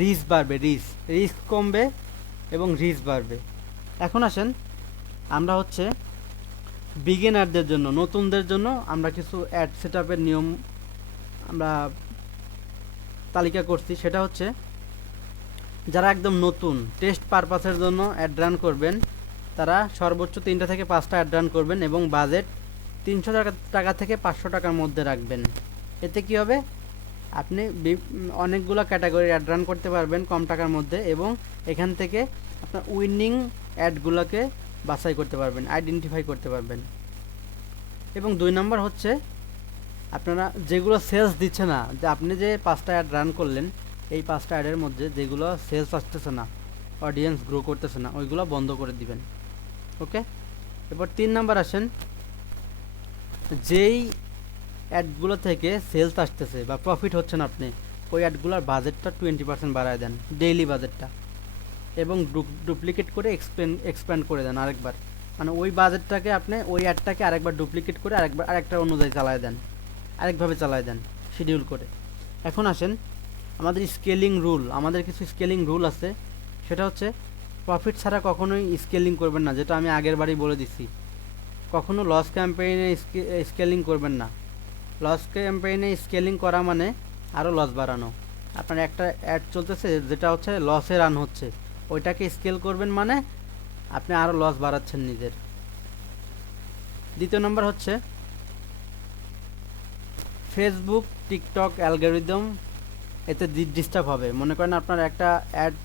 রিস্ক বাড়বে, রিস্ক কমবে এবং রিস্ক বাড়বে। এখন আসেন আমরা হচ্ছে বিগিনারদের জন্য, নতুনদের জন্য আমরা কিছু অ্যাড সেটআপের নিয়ম আমরা তালিকা করছি। সেটা হচ্ছে যারা একদম নতুন টেস্ট পারপাসের জন্য অ্যাড রান করবেন তারা সর্বোচ্চ 3টা থেকে 5টা অ্যাড রান করবেন এবং বাজেট 300 টাকা থেকে 500 টাকার মধ্যে রাখবেন। এতে কি হবে, আপনি অনেকগুলো ক্যাটাগরি অ্যাড রান করতে পারবেন কম টাকার মধ্যে এবং এখান থেকে আপনার উইনিং অ্যাডগুলোকে বাছাই করতে পারবেন, আইডেন্টিফাই করতে পারবেন। এবং 2 নম্বর হচ্ছে আপনারা যেগুলো সেলস দিচ্ছে না, যে আপনি যে 5টা অ্যাড রান করলেন এই 5টা অ্যাডের মধ্যে যেগুলো সেলস আসতেছে না, অডিয়েন্স গ্রো করতেছে না, ওইগুলো বন্ধ করে দিবেন। ওকে, এরপর 3 নম্বর আসেন, যেই অ্যাডগুলো থেকে সেলস আসতেছে বা প্রফিট হচ্ছে না আপনি ওই অ্যাডগুলোর বাজেটটা 20% বাড়ায় দেন, ডেইলি বাজেটটা, এবং ডুপ্লিকেট করে এক্সপ্যান্ড করে দেন আরেকবার। মানে ওই বাজেটটাকে আপনি ওই অ্যাডটাকে আরেকবার ডুপ্লিকেট করে আরেকটা অনুযায়ী চালায় দেন, আরেকভাবে চালায় দেন শিডিউল করে। এখন আসেন আমাদের স্কেলিং রুল, আমাদের কিছু স্কেলিং রুল আছে। সেটা হচ্ছে প্রফিট ছাড়া কখনোই স্কেলিং করবেন না, যেটা আমি আগের বারই বলে দিছি। কখনো লস ক্যাম্পেইনে স্কেলিং করবেন না। লস ক্যাম্পেইনে স্কেলিং করা মানে আরও লস বাড়ানো। আপনার একটা অ্যাড চলতেছে যেটা হচ্ছে লসে রান হচ্ছে, ওইটাকে স্কেল করবেন মানে আপনি আরও লস বাড়াচ্ছেন নিজের। দ্বিতীয় নম্বর হচ্ছে ফেসবুক টিকটক অ্যালগরিদম, এতে ডিস্টার্ব হবে। মনে করেন আপনার একটা অ্যাড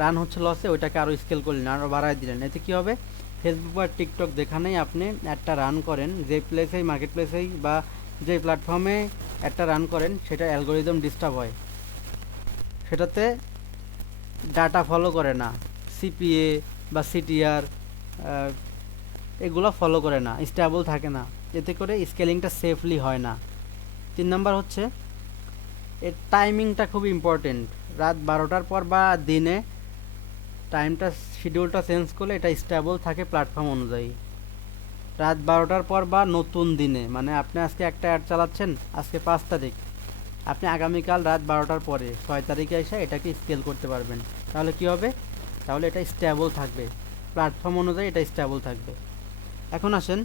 রান হচ্ছে লসে, ওইটাকে আরও স্কেল করলেন, আরও বাড়ায় দিলেন। এতে কী হবে, ফেসবুক বা টিকটক যেখানেই আপনি অ্যাডটা রান করেন, যে প্লেসেই মার্কেট প্লেসেই বা যে প্ল্যাটফর্মে অ্যাডটা রান করেন, সেটা অ্যালগরিদম ডিস্টার্ব হয়। সেটাতে ডাটা ফলো করে না, সিপিএ বা সিটিআর এগুলো ফলো করে না, স্টেবল থাকে না, এতে করে স্কেলিংটা সেফলি হয় না। 3 নাম্বার হচ্ছে এর টাইমিংটা খুব ইম্পর্টেন্ট। রাত 12টার পর বা দিনে টাইমটা শিডিউলটা চেঞ্জ করলে এটা স্টেবল থাকে প্ল্যাটফর্ম অনুযায়ী। রাত 12টার পর বা নতুন দিনে, মানে আপনি আজকে একটা অ্যাড চালাচ্ছেন, আজকে 5 তারিখ, আপনি আগামীকাল রাত 12টার পরে 6 তারিখে এসে এটাকে স্কেল করতে পারবেন। তাহলে কি হবে? তাহলে এটা স্টেবল থাকবে, প্ল্যাটফর্ম অনুযায়ী এটা স্টেবল থাকবে। এখন আসেন,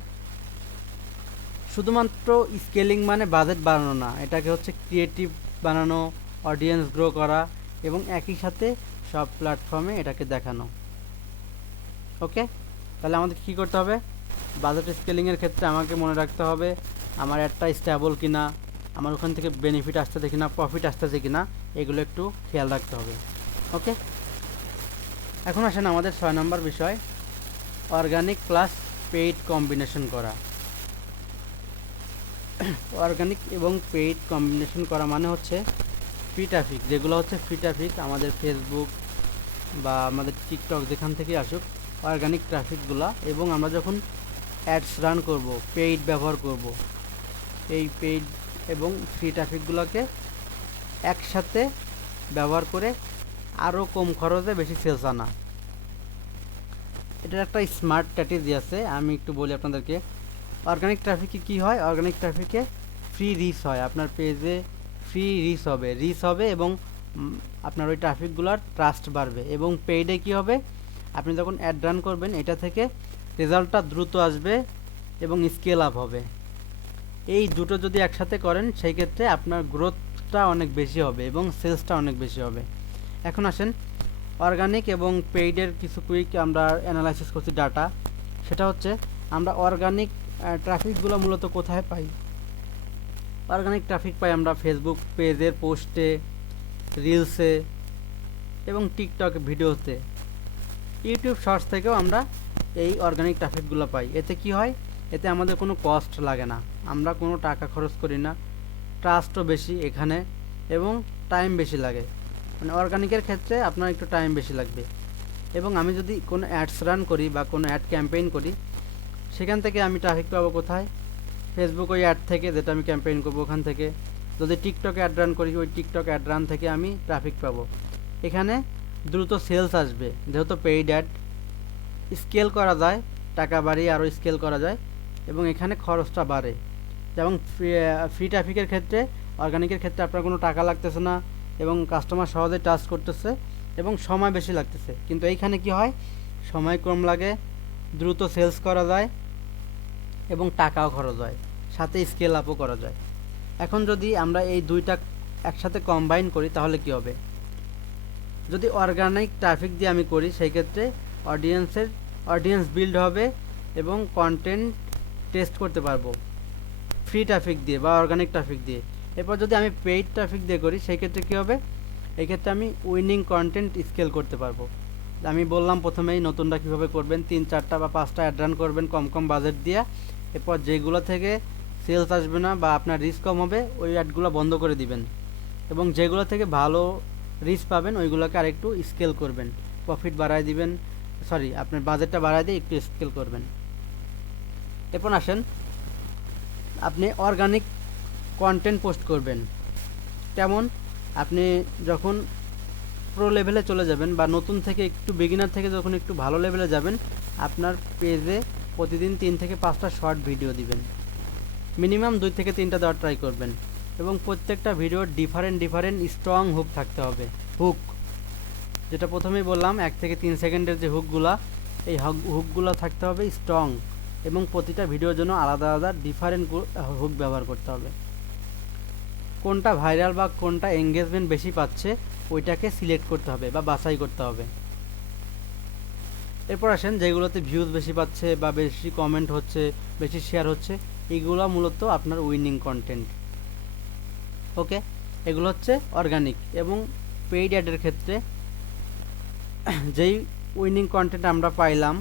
শুধুমাত্র স্কেলিং মানে বাজেট বাড়ানো না, এটাকে হচ্ছে ক্রিয়েটিভ বানানো, অডিয়েন্স গ্রো করা এবং একই সাথে সব প্ল্যাটফর্মে এটাকে দেখানো। ওকে, তাহলে আমাদের কী করতে হবে? বাজেট স্কেলিংয়ের ক্ষেত্রে আমাকে মনে রাখতে হবে আমার একটা স্টেবল কিনা, আমার ওখান থেকে বেনিফিট আসতেছে কিনা, প্রফিট আসতেছে কিনা, এগুলো একটু খেয়াল রাখতে হবে। ওকে, এখন আসেন আমাদের 6 নম্বর বিষয়, অর্গানিক প্লাস পেইড কম্বিনেশন করা। অর্গানিক এবং পেইড কম্বিনেশন করা মানে হচ্ছে ফ্রি ট্রাফিক, যেগুলো হচ্ছে ফ্রি ট্রাফিক আমাদের ফেসবুক বা আমাদের টিকটক যেখান থেকে আসুক, অর্গানিক ট্রাফিকগুলা, এবং আমরা যখন অ্যাডস রান করব, পেইড ব্যবহার করব, এই পেইড এবং ফ্রি ট্রাফিকগুলোকে একসাথে ব্যবহার করে আরও কম খরচে বেশি সেলস আনা। এটার একটা স্মার্ট স্ট্র্যাটেজি আছে, আমি একটু বলি আপনাদেরকে। অর্গানিক ট্রাফিকে কি হয়? অর্গানিক ট্রাফিকে ফ্রি রিচ হয়, আপনার পেজে ফ্রি রিচ হবে এবং আপনার ওই ট্রাফিকগুলোর ট্রাস্ট বাড়বে। এবং পেইডে কি হবে? আপনি যখন অ্যাড রান করবেন এটা থেকে রেজাল্টটা দ্রুত আসবে এবং স্কেল আপ হবে। এই দুটো যদি একসাথে করেন সেই ক্ষেত্রে আপনার গ্রোথটা অনেক বেশি হবে এবং সেলসটা অনেক বেশি হবে। এখন আসেন, অর্গানিক এবং পেইডের কিছু কুইক আমরা অ্যানালাইসিস করছি ডাটা। সেটা হচ্ছে, আমরা অর্গানিক ট্রাফিকগুলো মূলত কোথায় পাই? অর্গানিক ট্রাফিক পাই আমরা ফেসবুক পেজের পোস্টে, রিলসে এবং টিকটক ভিডিওতে। ইউটিউব শর্টস থেকেও আমরা এই অর্গানিক ট্রাফিকগুলো পাই। এতে কি হয়? এতে আমাদের কোনো কস্ট লাগে না, আমরা কোনো টাকা খরচ করি না, ট্রাস্টও বেশি এখানে এবং টাইম বেশি লাগে। মানে অর্গানিকের ক্ষেত্রে আপনার একটু টাইম বেশি লাগবে। এবং আমি যদি কোনো অ্যাডস রান করি বা কোনো অ্যাড ক্যাম্পেইন করি, সেখান থেকে আমি ট্রাফিক পাবো কোথায়? ফেসবুক ওই অ্যাড থেকে, যেটা আমি ক্যাম্পেইন করবো ওখান থেকে। যদি টিকটকে অ্যাড রান করি, ওই টিকটক অ্যাড রান থেকে আমি ট্রাফিক পাবো। এখানে দ্রুত সেলস আসবে, যেহেতু পেইড অ্যাড স্কেল করা যায়, টাকা বাড়িয়ে আরও স্কেল করা যায় এবং এখানে খরচটা বাড়ে। যেমন ফ্রি ট্রাফিকের ক্ষেত্রে, অর্গানিকের ক্ষেত্রে আপনার কোনো টাকা লাগতেছে না এবং কাস্টমার সহজে টাচ করতেছে এবং সময় বেশি লাগতেছে। কিন্তু এইখানে কি হয়? সময় কম লাগে, দ্রুত সেলস করা যায় এবং টাকাও খরচ হয়, সাথে স্কেল আপও করা যায়। এখন যদি আমরা এই দুইটা একসাথে কম্বাইন করি তাহলে কি হবে? যদি অর্গানিক ট্রাফিক দিয়ে আমি করি সেই ক্ষেত্রে অডিয়েন্স বিল্ড হবে এবং কন্টেন্ট টেস্ট করতে পারবো ফ্রি ট্রাফিক দিয়ে বা অর্গানিক ট্রাফিক দিয়ে। এরপর যদি আমি পেইড ট্রাফিক দিয়ে করি সেই ক্ষেত্রে কী হবে? এই ক্ষেত্রে আমি উইনিং কন্টেন্ট স্কেল করতে পারবো। আমি বললাম প্রথমেই নতুনরা কীভাবে করবেন, 3-4টা বা 5টা অ্যাড রান করবেন কম কম বাজেট দিয়ে। এরপর যেগুলো থেকে সেলস আসবে না বা আপনার রিস্ক কম হবে ওই অ্যাডগুলো বন্ধ করে দিবেন এবং যেগুলো থেকে ভালো রিচ পাবেন ওইগুলোকে আরেকটু স্কেল করবেন, প্রফিট বাড়ায় দিবেন, আপনার বাজেটটা বাড়ায় দিয়ে একটু স্কেল করবেন। এরপর আসেন, আপনি অর্গানিক কন্টেন্ট পোস্ট করবেন। তেমন আপনি যখন প্রো লেভেলে চলে যাবেন বা নতুন থেকে একটু বিগিনার থেকে যখন একটু ভালো লেভেলে যাবেন, আপনার পেজে প্রতিদিন 3 থেকে 5টা শর্ট ভিডিও দিবেন, মিনিমাম 2 থেকে 3টা দেওয়ার ট্রাই করবেন এবং প্রত্যেকটা ভিডিওর ডিফারেন্ট স্ট্রং হুক থাকতে হবে। হুক যেটা প্রথমেই বললাম 1 থেকে 3 সেকেন্ডের যে হুকগুলা, এই হুকগুলো থাকতে হবে স্ট্রং এবং প্রতিটা ভিডিওর জন্য আলাদা আলাদা ডিফারেন্ট হুক ব্যবহার করতে হবে। কোনটা ভাইরাল বা কোনটা এঙ্গেজমেন্ট বেশি পাচ্ছে ওইটাকে সিলেক্ট করতে হবে বা বাছাই করতে হবে। এরপর আসেন, যেগুলোতে ভিউজ বেশি পাচ্ছে বা বেশি কমেন্ট হচ্ছে, বেশি শেয়ার হচ্ছে, এইগুলো মূলত আপনার উইনিং কন্টেন্ট। ওকে, এগুলো হচ্ছে অর্গানিক। এবং পেইড অ্যাডের ক্ষেত্রে যেই উইনিং কন্টেন্ট আমরা পাইলাম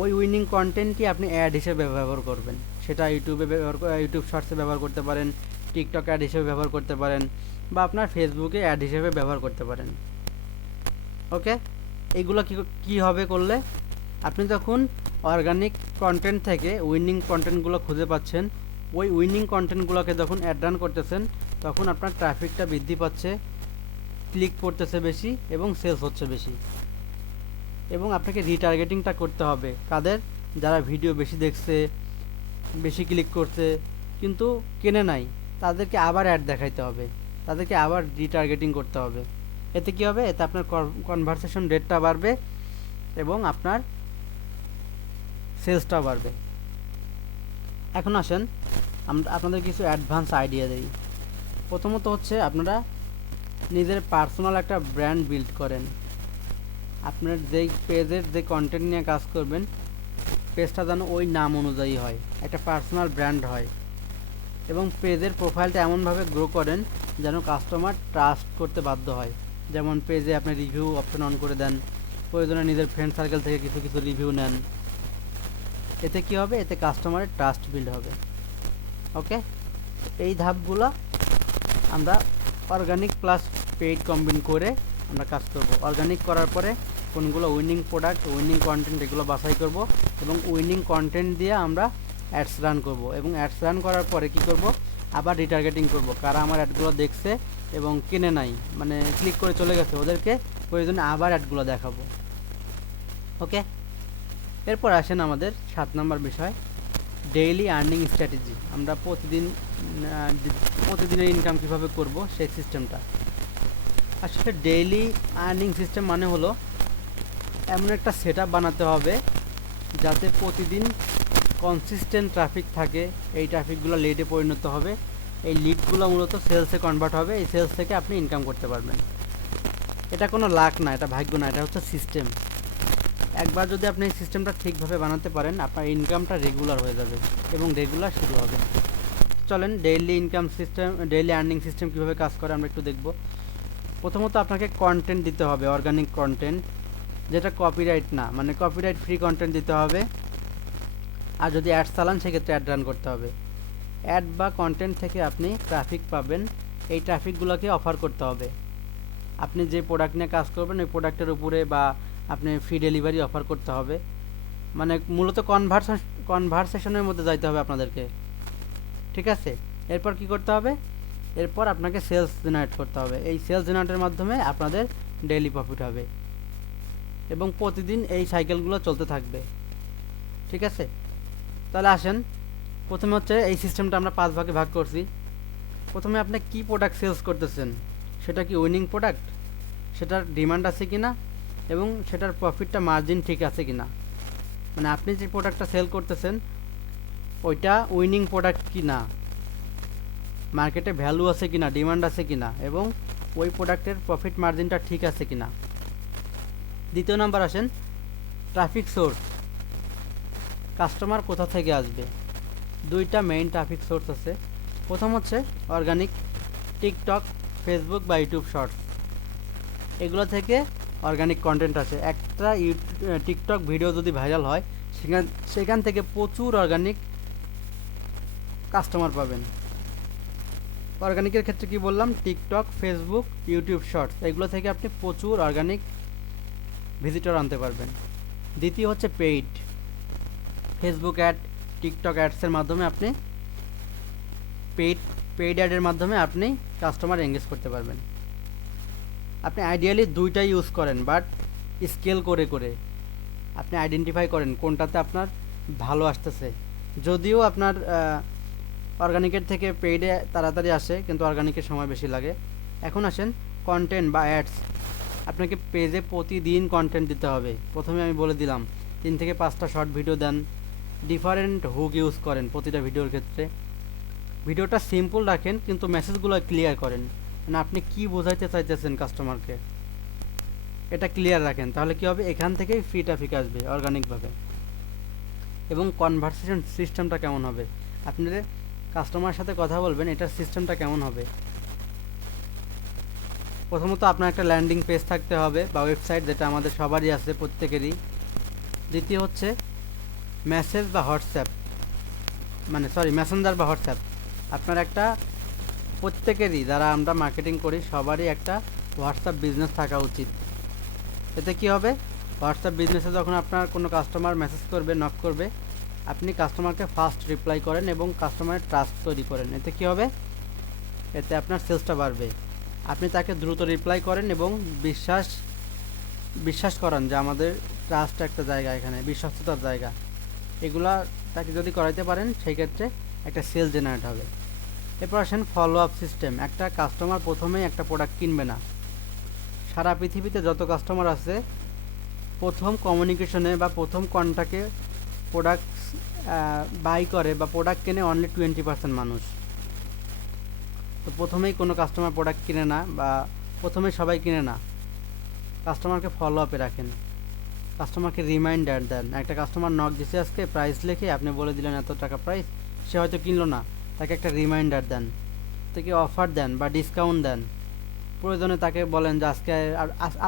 ওই উইনিং কন্টেন্টই আপনি অ্যাড হিসেবে ব্যবহার করবেন। সেটা ইউটিউব শর্টসে ব্যবহার করতে পারেন, টিকটক অ্যাড হিসেবে ব্যবহার করতে পারেন বা আপনার ফেসবুকে অ্যাড হিসেবে ব্যবহার করতে পারেন। ওকে, এইগুলো কী হবে করলে? আপনি যখন অর্গানিক কন্টেন্ট থেকে উইনিং কন্টেন্টগুলো খুঁজে পাচ্ছেন, ওই উইনিং কন্টেন্টগুলোকে যখন অ্যাড রান করতেছেন তখন আপনার ট্রাফিকটা বৃদ্ধি পাচ্ছে, ক্লিক পড়তেছে বেশি এবং সেলস হচ্ছে বেশি। এবং আপনাকে রিটার্গেটিংটা করতে হবে কাদের? যারা ভিডিও বেশি দেখছে বেশি ক্লিক করছে কিন্তু কেনে নাই, তাদেরকে আবার অ্যাড দেখাইতে হবে, তাদেরকে আবার রিটার্গেটিং করতে হবে। এতে কি হবে? এতে আপনার কনভারসেশন রেটটা বাড়বে এবং আপনার সেলসটাও বাড়বে। এখন আসেন আমরা আপনাদের কিছু অ্যাডভান্স আইডিয়া দিই। প্রথমত হচ্ছে আপনারা নিজের পার্সোনাল একটা ব্র্যান্ড বিল্ড করেন। আপনার যেই পেজের যে কন্টেন্ট নিয়ে কাজ করবেন, পেজটা যেন ওই নাম অনুযায়ী হয়, একটা পার্সোনাল ব্র্যান্ড হয়। এবং পেজের প্রোফাইলটা এমনভাবে গ্রো করেন যেন কাস্টমার ট্রাস্ট করতে বাধ্য হয়। যেমন পেজে আপনি রিভিউ অপশন অন করে দেন, প্রয়োজনে নিজের ফ্রেন্ড সার্কেল থেকে কিছু কিছু রিভিউ নেন। এতে কি হবে? এতে কাস্টমারের ট্রাস্ট বিল্ড হবে। ওকে, এই ধাপগুলো আমরা অর্গানিক প্লাস পেইড কম্বিন করে আমরা কাজ করব। অর্গানিক করার পরে কোনগুলো উইনিং প্রোডাক্ট, উইনিং কন্টেন্ট এগুলো বাছাই করব এবং উইনিং কন্টেন্ট দিয়ে আমরা অ্যাডস রান করব। এবং অ্যাডস রান করার পরে কি করব? আবার রিটার্গেটিং করব। কারা আমার অ্যাডগুলো দেখছে এবং কিনে নাই, মানে ক্লিক করে চলে গেছে, ওদেরকে প্রয়োজনে আবার অ্যাডগুলো দেখাবো। ওকে, এরপর আসেন আমাদের 7 নম্বর বিষয়, ডেইলি আর্নিং স্ট্র্যাটেজি। আমরা প্রতিদিনের ইনকাম কিভাবে করব সেই সিস্টেমটা। আসলে ডেইলি আর্নিং সিস্টেম মানে হলো এমন একটা সেটআপ বানাতে হবে যাতে প্রতিদিন কনসিস্টেন্ট ট্রাফিক থাকে। এই ট্রাফিকগুলো লিডে পরিণত হবে, এই লিডগুলো মূলত সেলসে কনভার্ট হবে, এই সেলস থেকে আপনি ইনকাম করতে পারবেন। এটা কোনো লাক না, এটা ভাগ্য না, এটা হচ্ছে সিস্টেম। একবার যদি আপনি এই সিস্টেমটা ঠিকভাবে বানাতে পারেন, আপনার ইনকামটা রেগুলার হয়ে যাবে এবং রেগুলার শুরু হবে। চলেন daily income system, daily earning system কীভাবে কাজ করে আমরা একটু দেখব। প্রথমত আপনাকে কন্টেন্ট দিতে হবে, অর্গানিক কন্টেন্ট, যেটা কপিরাইট না, মানে কপিরাইট ফ্রি কন্টেন্ট দিতে হবে। আর যদি অ্যাড চালান সেক্ষেত্রে অ্যাড রান করতে হবে। অ্যাড বা কন্টেন্ট থেকে আপনি ট্রাফিক পাবেন, এই ট্রাফিকগুলোকে অফার করতে হবে। আপনি যে প্রোডাক্ট নিয়ে কাজ করবেন ওই প্রোডাক্টের উপরে বা আপনি ফ্রি ডেলিভারি অফার করতে হবে। মানে মূলত কনভারসেশনের মধ্যে যাইতে হবে আপনাদেরকে, ঠিক আছে? এরপর কি করতে হবে? এরপর আপনাকে সেলস জেনারেট করতে হবে। এই সেলস জেনারেটের মাধ্যমে আপনাদের ডেইলি প্রফিট হবে এবং প্রতিদিন এই সাইকেলগুলো চলতে থাকবে, ঠিক আছে? তাহলে আসেন, প্রথমে হচ্ছে এই সিস্টেমটা আমরা 5 ভাগে ভাগ করছি। প্রথমে আপনি কি প্রোডাক্ট সেলস করতেছেন, সেটা কি উইনিং প্রোডাক্ট, সেটার ডিমান্ড আছে কি না এবং সেটার প্রফিটটা মার্জিন ঠিক আছে কি না। মানে আপনি যে প্রোডাক্টটা সেল করতেছেন ওইটা উইনিং প্রোডাক্ট কি না, মার্কেটে ভ্যালু আছে কি না, ডিমান্ড আছে কি না এবং ওই প্রোডাক্টের প্রফিট মার্জিনটা ঠিক আছে কি না। দ্বিতীয় নাম্বার আসেন ট্রাফিক সোর্স, কাস্টমার কোথা থেকে আসবে। দুইটা মেইন ট্রাফিক সোর্স আছে। প্রথম হচ্ছে অর্গানিক, টিকটক, ফেসবুক বা ইউটিউব শর্টস, এগুলো থেকে অর্গানিক কন্টেন্ট আছে। একটা টিকটক ভিডিও যদি ভাইরাল হয় সেখান থেকে প্রচুর অর্গানিক কাস্টমার পাবেন। অর্গানিকের ক্ষেত্রে কি বললাম? টিকটক, ফেসবুক, ইউটিউব শর্টস, এগুলো থেকে আপনি প্রচুর অর্গানিক ভিজিটর আনতে পারবেন। দ্বিতীয় হচ্ছে পেইড, ফেসবুক অ্যাড, টিকটক অ্যাডসের মাধ্যমে আপনি পেইড অ্যাডের মাধ্যমে আপনি কাস্টমার এঙ্গেজ করতে পারবেন। আপনি আইডিয়ালি দুইটাই ইউজ করেন, বাট স্কেল করে করে আপনি আইডেন্টিফাই করেন কোনটাতে আপনার ভালো আসতেছে। যদিও আপনার অর্গানিকের থেকে পেইডে তাড়াতাড়ি আসে কিন্তু অর্গানিকের সময় বেশি লাগে। এখন আসেন কন্টেন্ট বা অ্যাডস। আপনাকে পেজে প্রতিদিন কন্টেন্ট দিতে হবে। প্রথমে আমি বলে দিলাম 3 থেকে 5টা শর্ট ভিডিও দেন, ডিফারেন্ট হুক ইউজ করেন প্রতিটা ভিডিওর ক্ষেত্রে। ভিডিওটা সিম্পল রাখেন কিন্তু মেসেজগুলো ক্লিয়ার করেন, মানে আপনি কি বোঝাইতে চাইতেছেন কাস্টমারকে এটা ক্লিয়ার রাখেন। তাহলে কি হবে? এখান থেকেই ফ্রি ট্রাফিক আসবে অর্গানিকভাবে। এবং কনভারসেশন সিস্টেমটা কেমন হবে, আপনাদের কাস্টমারের সাথে কথা বলবেন, এটার সিস্টেমটা কেমন হবে? প্রথমত আপনার একটা ল্যান্ডিং পেজ থাকতে হবে বা ওয়েবসাইট, যেটা আমাদের সবারই আছে, প্রত্যেকেরই। দ্বিতীয় হচ্ছে মেসেজ বা হোয়াটসঅ্যাপ, মানে মেসেঞ্জার বা হোয়াটসঅ্যাপ। আপনার একটা, প্রত্যেকেরই যারা আমরা মার্কেটিং করি সবারই একটা হোয়াটসঅ্যাপ বিজনেস থাকা উচিত। এতে কি হবে? হোয়াটসঅ্যাপ বিজনেসে যখন আপনার কোনো কাস্টমার মেসেজ করবে, নক করবে, আপনি কাস্টমারকে ফাস্ট রিপ্লাই করেন এবং কাস্টমারের ট্রাস্ট তৈরি করেন। এতে কি হবে? এতে আপনার সেলসটা বাড়বে। আপনি তাকে দ্রুত রিপ্লাই করেন এবং বিশ্বাস করান যে আমাদের ট্রাস্ট একটা জায়গা, এখানে বিশ্বস্ততার জায়গা। এগুলা তাকে যদি করাইতে পারেন সেই ক্ষেত্রে একটা সেল জেনারেট হবে। এরপর আসেন ফলো আপ সিস্টেম। একটা কাস্টমার প্রথমেই একটা প্রোডাক্ট কিনবে না। সারা পৃথিবীতে যত কাস্টমার আছে, প্রথম কমিউনিকেশনে বা প্রথম কন্ট্যাক্টে প্রোডাক্ট বাই করে বা প্রোডাক্ট কেনে অনলি 20% মানুষ। তো প্রথমেই কোনো কাস্টমার প্রোডাক্ট কিনে না বা প্রথমেই সবাই কিনে না। কাস্টমারকে ফলো আপে রাখেন, কাস্টমারকে রিমাইন্ডার দেন। একটা কাস্টমার নক দিছে আজকে, প্রাইস লিখে আপনি বলে দিলেন এত টাকা প্রাইস, সে হয়তো কিনলো না, তাকে একটা রিমাইন্ডার দেন, তাকে অফার দেন বা ডিসকাউন্ট দেন। প্রয়োজনে তাকে বলেন যে আজকে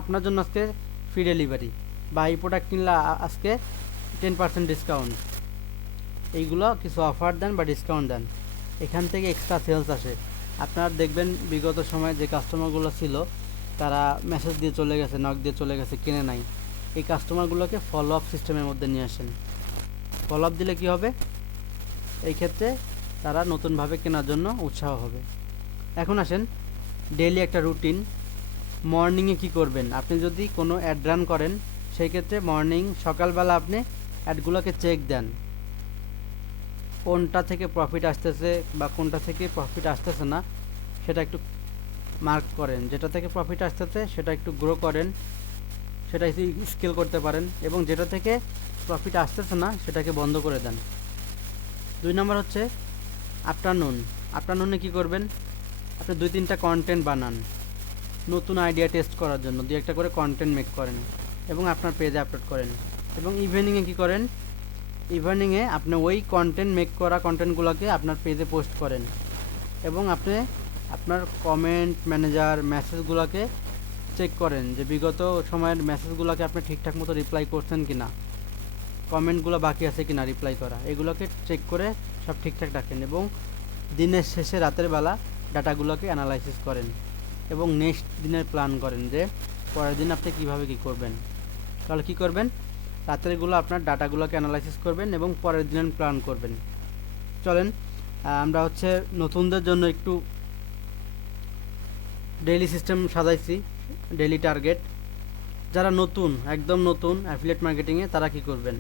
আপনার জন্য আজকে ফ্রি ডেলিভারি, বা এই প্রোডাক্ট কিনলে আজকে 10% ডিসকাউন্ট। এইগুলো কিছু অফার দেন বা ডিসকাউন্ট দেন, এখান থেকে এক্সট্রা সেলস আসে। আপনার দেখবেন বিগত সময়ে যে কাস্টমারগুলো ছিল তারা মেসেজ দিয়ে চলে গেছে, নক দিয়ে চলে গেছে, কিনে নাই। এই কাস্টমারগুলোকে ফলো আপ সিস্টেমের মধ্যে নিয়ে আসেন। ফলো আপ দিলে কী হবে, এই ক্ষেত্রে তারা নতুনভাবে কেনার জন্য উৎসাহ হবে। এখন আসেন ডেইলি একটা রুটিন। মর্নিংয়ে কি করবেন? আপনি যদি কোনো অ্যাড রান করেন সেই ক্ষেত্রে মর্নিং সকালবেলা আপনি অ্যাডগুলোকে চেক দেন, কোনটা থেকে প্রফিট আসতেছে বা কোনটা থেকে প্রফিট আসতেছে না সেটা একটু মার্ক করেন। যেটা থেকে প্রফিট আসতেছে সেটা একটু গ্রো করেন, সেটা স্কেল করতে পারেন, এবং যেটা থেকে প্রফিট আসতেছে না সেটাকে বন্ধ করে দেন। 2 নম্বর হচ্ছে আফটারনুন। আফটারনুনে কী করবেন? আপনি 2-3টা কন্টেন্ট বানান, নতুন আইডিয়া টেস্ট করার জন্য 2-1টা করে কন্টেন্ট মেক করেন এবং আপনার পেজে আপলোড করেন। এবং ইভিনিংয়ে কী করেন? ইভিনিংয়ে আপনি ওই কন্টেন্ট মেক করা কন্টেন্টগুলোকে আপনার পেজে পোস্ট করেন এবং আপনি আপনার কমেন্ট ম্যানেজার মেসেজগুলোকে চেক করেন যে বিগত সময়ের মেসেজগুলোকে আপনি ঠিকঠাক মতো রিপ্লাই করছেন কি না, কমেন্টগুলো বাকি আছে কি না রিপ্লাই করা, এগুলোকে চেক করে সব ঠিকঠাক রাখেন। এবং দিনের শেষে রাতের বেলা ডাটাগুলোকে অ্যানালাইসিস করেন এবং নেক্সট দিনের প্ল্যান করেন যে পরের দিন আপনি কীভাবে কী করবেন। তাহলে কী করবেন? রাতেরগুলো আপনার ডাটাগুলোকে অ্যানালাইসিস করবেন এবং পরের দিনের প্ল্যান করবেন। চলেন আমরা হচ্ছে নতুনদের জন্য একটু ডেইলি সিস্টেম সাজাইছি, ডেইলি টার্গেট। যারা নতুন, একদম নতুন অ্যাফিলিয়েট মার্কেটিংয়ে, তারা কি করবেন?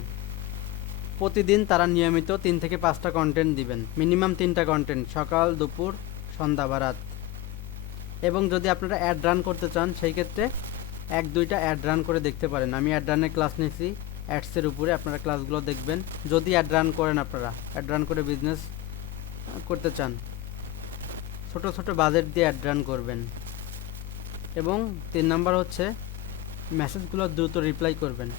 প্রতিদিন তারা নিয়মিত 3 থেকে 5টা কন্টেন্ট দিবেন, মিনিমাম 3টা কন্টেন্ট, সকাল, দুপুর, সন্ধ্যা বা রাত। এবং যদি আপনারা অ্যাড রান করতে চান সেই ক্ষেত্রে 1-2টা অ্যাড রান করে দেখতে পারেন। আমি অ্যাড রানের ক্লাস নিয়েছি, অ্যাডসের উপরে আপনারা ক্লাসগুলো দেখবেন। যদি অ্যাড রান করেন, আপনারা অ্যাড রান করে বিজনেস করতে চান, ছোট ছোট বাজেট দিয়ে অ্যাড রান করবেন। এবং 3 নাম্বার হচ্ছে মেসেজগুলো দ্রুত রিপ্লাই করবেন।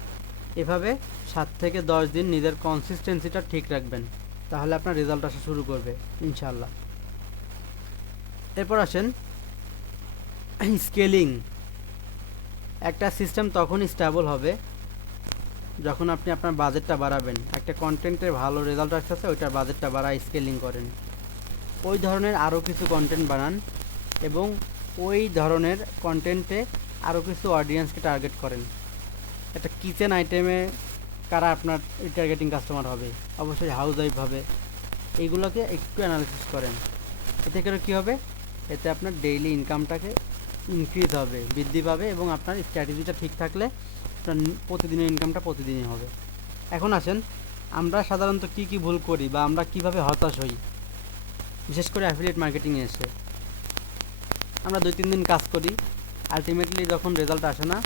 এভাবে 7 থেকে 10 দিন নিজের কনসিস্টেন্সিটা ঠিক রাখবেন, তাহলে আপনার রেজাল্ট আসা শুরু করবে ইনশাআল্লাহ। এরপর আসেন স্কেলিং। একটা সিস্টেম তখনই স্টেবল হবে যখন আপনি আপনার বাজেটটা বাড়াবেন। একটা কন্টেন্টের ভালো রেজাল্ট আসতেছে, ওইটার বাজেটটা বাড়ায় স্কেলিং করেন। ওই ধরনের আরও কিছু কন্টেন্ট বানান এবং ওই ধরনের কন্টেন্টে আরও কিছু অডিয়েন্সকে টার্গেট করেন। একটা কিচেন আইটেমে কারা আপনার টার্গেটিং কাস্টমার হবে? অবশ্যই হাউস ওয়াইফ হবে। এইগুলোকে একটু অ্যানালিসিস করেন। এতে করে কী হবে? এতে আপনার ডেইলি ইনকামটাকে ইনক্রিজ হবে, বৃদ্ধি পাবে, এবং আপনার স্ট্র্যাটেজিটা ঠিক থাকলে আপনার প্রতিদিনের ইনকামটা প্রতিদিনই হবে। এখন আসেন আমরা সাধারণত কী কী ভুল করি বা আমরা কিভাবে হতাশ হই, বিশেষ করে অ্যাফিলিয়েট মার্কেটিংয়ে এসে। আমরা 2-3 দিন কাজ করি, আলটিমেটলি যখন রেজাল্ট আসে না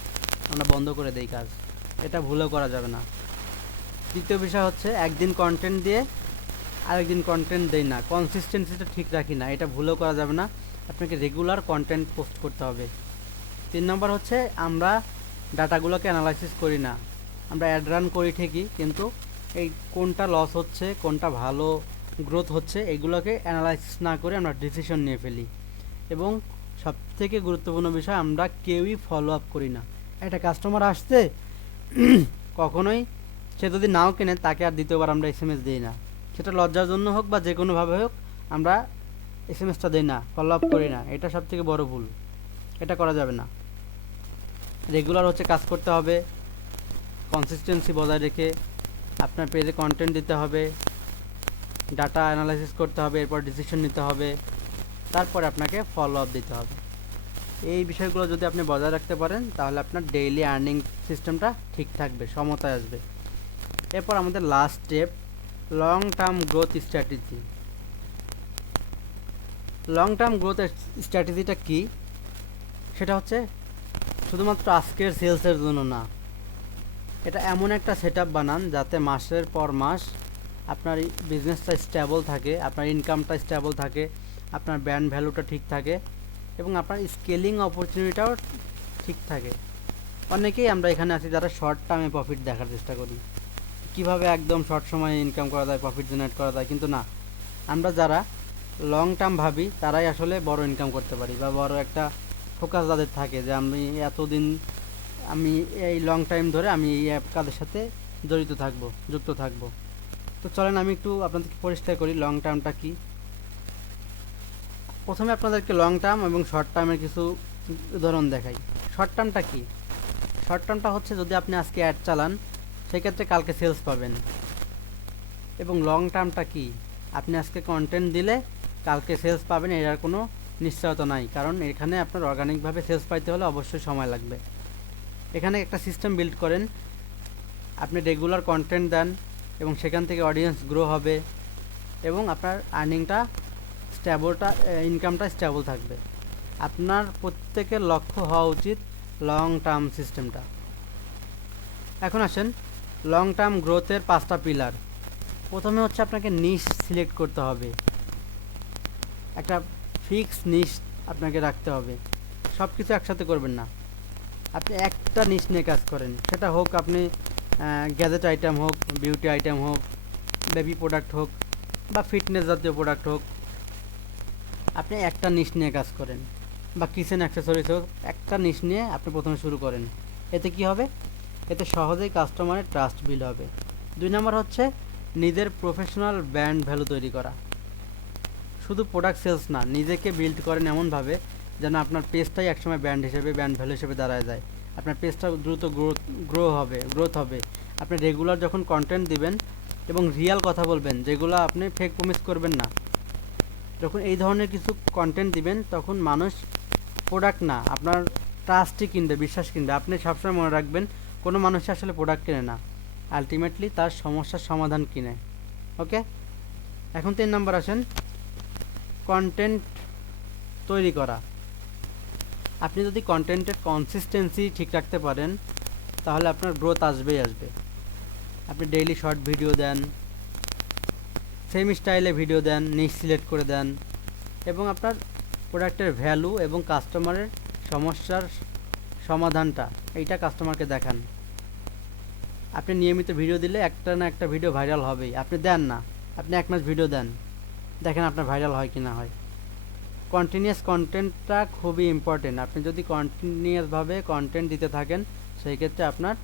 আমরা বন্ধ করে দেই কাজ। এটা ভুলেও করা যাবে না। দ্বিতীয় বিষয় হচ্ছে একদিন কন্টেন্ট দিয়ে আরেকদিন কন্টেন্ট দেই না, কনসিস্টেন্সিটা ঠিক রাখি না, এটা ভুলেও করা যাবে না। আপনাকে রেগুলার কন্টেন্ট পোস্ট করতে হবে। 3 নম্বর হচ্ছে আমরা ডাটাগুলোকে অ্যানালাইসিস করি না। আমরা অ্যাড রান করি ঠিকই, কিন্তু এই কোনটা লস হচ্ছে, কোনটা ভালো গ্রোথ হচ্ছে, এগুলোকে অ্যানালাইসিস না করে আমরা ডিসিশন নিয়ে ফেলি। এবং সবথেকে গুরুত্বপূর্ণ বিষয়, আমরা কেউই ফলো আপ করি না। একটা কাস্টমার আসছে, কখনোই সে যদি নাও কেনে তাকে আর দ্বিতীয়বার আমরা SMS দিই না। সেটা লজ্জার জন্য হোক বা যে কোনোভাবে হোক, আমরা SMSটা দিই না, ফলো আপ করি না। এটা সবথেকে বড় ভুল, এটা করা যাবে না। রেগুলার হচ্ছে কাজ করতে হবে, কনসিস্টেন্সি বজায় রেখে আপনার পেজে কন্টেন্ট দিতে হবে, ডাটা অ্যানালাইসিস করতে হবে, এরপর ডিসিশন নিতে হবে, তারপরে আপনাকে ফলো আপ দিতে হবে। এই বিষয়গুলো যদি আপনি বজায় রাখতে পারেন তাহলে আপনার ডেইলি আর্নিং সিস্টেমটা ঠিক থাকবে, সমতায় আসবে। এরপর আমাদের last step, long term growth strategy. Long term growth স্ট্র্যাটেজিটা কি? সেটা হচ্ছে শুধুমাত্র আজকের সেলসের জন্য না, এটা এমন একটা সেটআপ বানান যাতে মাসের পর মাস আপনার বিজনেসটা স্টেবল থাকে, আপনার ইনকামটা স্টেবল থাকে, আপনার ব্র্যান্ড ভ্যালুটা ঠিক থাকে এবং আপনার স্কেলিং অপরচুনিটিটাও ঠিক থাকে। অনেকেই আমরা এখানে আছি যারা শর্ট টার্মে প্রফিট দেখার চেষ্টা করি, কিভাবে একদম শর্ট সময়ে ইনকাম করা যায়, প্রফিট জেনারেট করা যায়, কিন্তু না, আমরা যারা লং টার্ম ভাবি তারাই আসলে বড় ইনকাম করতে পারি, বা বড় একটা ফোকাস যাদের থাকে যে আমি এই লং টাইম ধরে আমি এই কাজের সাথে যুক্ত থাকবো। তো চলেন আমি একটু আপনাদেরকে পরিষ্কার করি লং টার্মটা কি। প্রথমে আপনাদেরকে লং টার্ম এবং শর্ট টার্মের কিছু উদাহরণ দেখাই। শর্ট টার্মটা কি? শর্ট টার্মটা হচ্ছে যদি আপনি আজকে অ্যাড চালান সেক্ষেত্রে কালকে সেলস পাবেন। এবং লং টার্মটা কি? আপনি আজকে কন্টেন্ট দিলে কালকে সেলস পাবেন, এটার কোনো নিশ্চয়তা নাই, কারণ এখানে আপনার অর্গানিকভাবে সেলস পাইতে হলে অবশ্যই সময় লাগবে। এখানে একটা সিস্টেম বিল্ড করেন, আপনি রেগুলার কন্টেন্ট দেন এবং সেখান থেকে অডিয়েন্স গ্রো হবে এবং আপনার ইনকামটা স্টেবল থাকবে। আপনার প্রত্যেকের লক্ষ্য হওয়া উচিত লং টার্ম সিস্টেমটা। এখন আসেন লং টার্ম গ্রোথের 5টা পিলার। প্রথমে হচ্ছে আপনাকে নিশ সিলেক্ট করতে হবে, একটা ফিক্স নিশ আপনাকে রাখতে হবে, সব কিছু একসাথে করবেন না। আপনি একটা নিশ নিয়ে কাজ করেন, সেটা হোক আপনি গ্যাজেট আইটেম হোক, বিউটি আইটেম হোক, বেবি প্রোডাক্ট হোক বা ফিটনেস জাতীয় প্রোডাক্ট হোক, আপনি একটা নিশ নিয়ে কাজ করেন, বা কিচেন অ্যাক্সেসরিজ হোক, একটা নিশ নিয়ে আপনি প্রথমে শুরু করেন। এতে কি হবে? এতে সহজেই কাস্টমারের ট্রাস্ট বিল্ড হবে। 2 নম্বর হচ্ছে নিজের প্রফেশনাল ব্র্যান্ড ভ্যালু তৈরি করা। শুধু প্রোডাক্ট সেলস না, নিজেকে বিল্ড করেন এমনভাবে যেন আপনার পেজটাই একসময় ব্র্যান্ড ভ্যালু হিসেবে দাঁড়ায় যায়। আপনার পেজটা দ্রুত গ্রোথ হবে। আপনি রেগুলার যখন কন্টেন্ট দিবেন এবং রিয়াল কথা বলবেন, যেগুলো আপনি ফেক প্রমিস করবেন না, যখন এই ধরনের কিছু কন্টেন্ট দিবেন তখন মানুষ প্রোডাক্ট না, আপনার ট্রাস্টই কিনবে, বিশ্বাস কিনবে। আপনি সবসময় মনে রাখবেন, কোনো মানুষ আসলে প্রোডাক্ট কেনে না, আলটিমেটলি তার সমস্যার সমাধান কিনে। ওকে, এখন 3 নম্বর আসেন, কন্টেন্ট তৈরি করা। আপনি যদি কন্টেন্টের কনসিস্টেন্সি ঠিক রাখতে পারেন তাহলে আপনার গ্রোথ আসবেই আসবে। আপনি ডেইলি শর্ট ভিডিও দেন, সেম স্টাইলে ভিডিও দেন, নিশ সিলেক্ট করে দেন এবং আপনার প্রোডাক্টের ভ্যালু এবং কাস্টমারের সমস্যার সমাধানটা এইটা কাস্টমারকে দেখান। আপনি নিয়মিত ভিডিও দিলে একটা না একটা ভিডিও ভাইরাল হবেই। আপনি দেন না, আপনি 1 মাস ভিডিও দেন, দেখেন আপনার ভাইরাল হয় কি না হয়। কন্টিনিউয়াস কন্টেন্টটা খুবই ইম্পর্টেন্ট। আপনি যদি কন্টিনিউয়াসভাবে কন্টেন্ট দিতে থাকেন সেই ক্ষেত্রে আপনার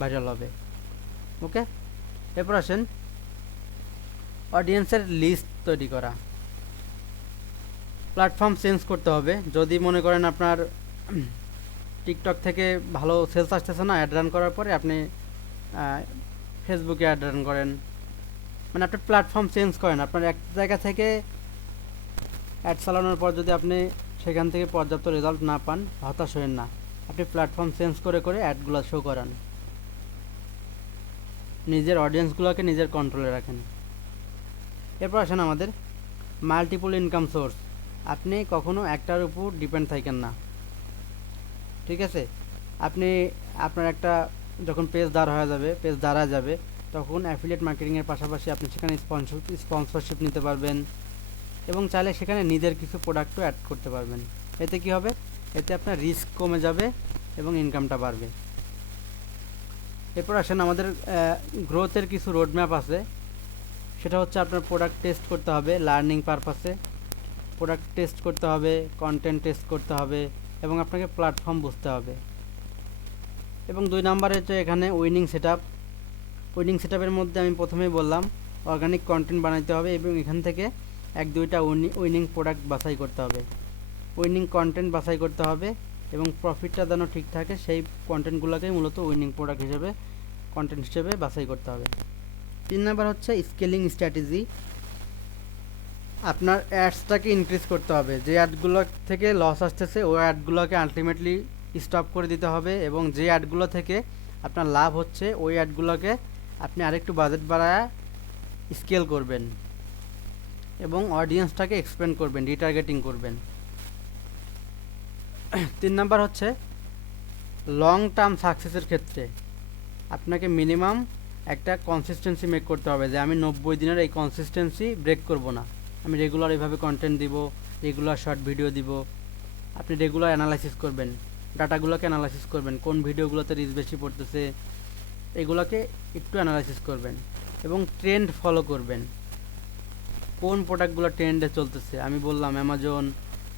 ভাইরাল হবে। ওকে, এরপর আসেন অডিয়েন্সের লিস্ট তৈরি করা। প্ল্যাটফর্ম চেঞ্জ করতে হবে। যদি মনে করেন আপনার টিকটক থেকে ভালো সেলস আসতেছে না, অ্যাড রান করার পরে আপনি ফেসবুকে অ্যাড রান করেন, মানে আপনি প্ল্যাটফর্ম চেঞ্জ করেন। আপনার এক জায়গা থেকে অ্যাড চালানোর পর যদি আপনি সেখান থেকে পর্যাপ্ত রেজাল্ট না পান, হতাশ হবেন না। আপনি প্ল্যাটফর্ম চেঞ্জ করে অ্যাডগুলো শো করান, নিজের অডিয়েন্সগুলোকে নিজের কন্ট্রোলে রাখেন। এরপর আসেন আমাদের মাল্টিপল ইনকাম সোর্স। আপনি কখনো একটার উপর ডিপেন্ড থাকেন না, ঠিক আছে? আপনি আপনার একটা যখন পেজ দাঁড়া যাবে তখন অ্যাফিলিয়েট মার্কেটিংয়ের পাশাপাশি আপনি সেখানে স্পন্সরশিপ নিতে পারবেন এবং চাইলে সেখানে নিজের কিছু প্রোডাক্টও অ্যাড করতে পারবেন। এতে কি হবে? এতে আপনার রিস্ক কমে যাবে এবং ইনকামটা বাড়বে। এরপর আসেন আমাদের গ্রোথের কিছু রোডম্যাপ আছে। সেটা হচ্ছে আপনার প্রোডাক্ট টেস্ট করতে হবে লার্নিং পারপাসে, প্রোডাক্ট টেস্ট করতে হবে, কন্টেন্ট টেস্ট করতে হবে এবং আপনাকে প্ল্যাটফর্ম বুঝতে হবে। এবং 2 নম্বরে হচ্ছে এখানে উইনিং সেটআপের মধ্যে আমি প্রথমেই বললাম অর্গানিক কন্টেন্ট বানাইতে হবে এবং এখান থেকে 1-2টা উইনিং প্রোডাক্ট বাছাই করতে হবে, উইনিং কন্টেন্ট বাছাই করতে হবে এবং প্রফিটটা যেন ঠিক থাকে সেই কন্টেন্টগুলোকেই মূলত উইনিং প্রোডাক্ট হিসেবে কন্টেন্ট হিসেবে বাছাই করতে হবে। 3 নাম্বার হচ্ছে স্কেলিং স্ট্র্যাটেজি। আপনার অ্যাডসটাকে ইনক্রিজ করতে হবে। যে অ্যাডগুলো থেকে লস আসতেছে ওই অ্যাডগুলোকে আলটিমেটলি স্টপ করে দিতে হবে এবং যে অ্যাডগুলো থেকে আপনার লাভ হচ্ছে ওই অ্যাডগুলোকে আপনি আরেকটু বাজেট বাড়ায় স্কেল করবেন এবং অডিয়েন্সটাকে এক্সপ্যান্ড করবেন, রিটার্গেটিং করবেন। 3 নাম্বার হচ্ছে লং টার্ম সাকসেসের ক্ষেত্রে আপনাকে মিনিমাম একটা কনসিস্টেন্সি মেক করতে হবে যে আমি 90 দিনের এই কনসিস্টেন্সি ব্রেক করব না, আমি রেগুলার এইভাবে কন্টেন্ট দিব, রেগুলার শর্ট ভিডিও দিব। আপনি রেগুলার অ্যানালাইসিস করবেন, ডাটাগুলোকে অ্যানালাইসিস করবেন, কোন ভিডিওগুলোতে রিচ বেশি পড়তেছে এগুলোকে একটু অ্যানালাইসিস করবেন এবং ট্রেন্ড ফলো করবেন, কোন প্রোডাক্টগুলো ট্রেন্ডে চলতেছে। আমি বললাম অ্যামাজন,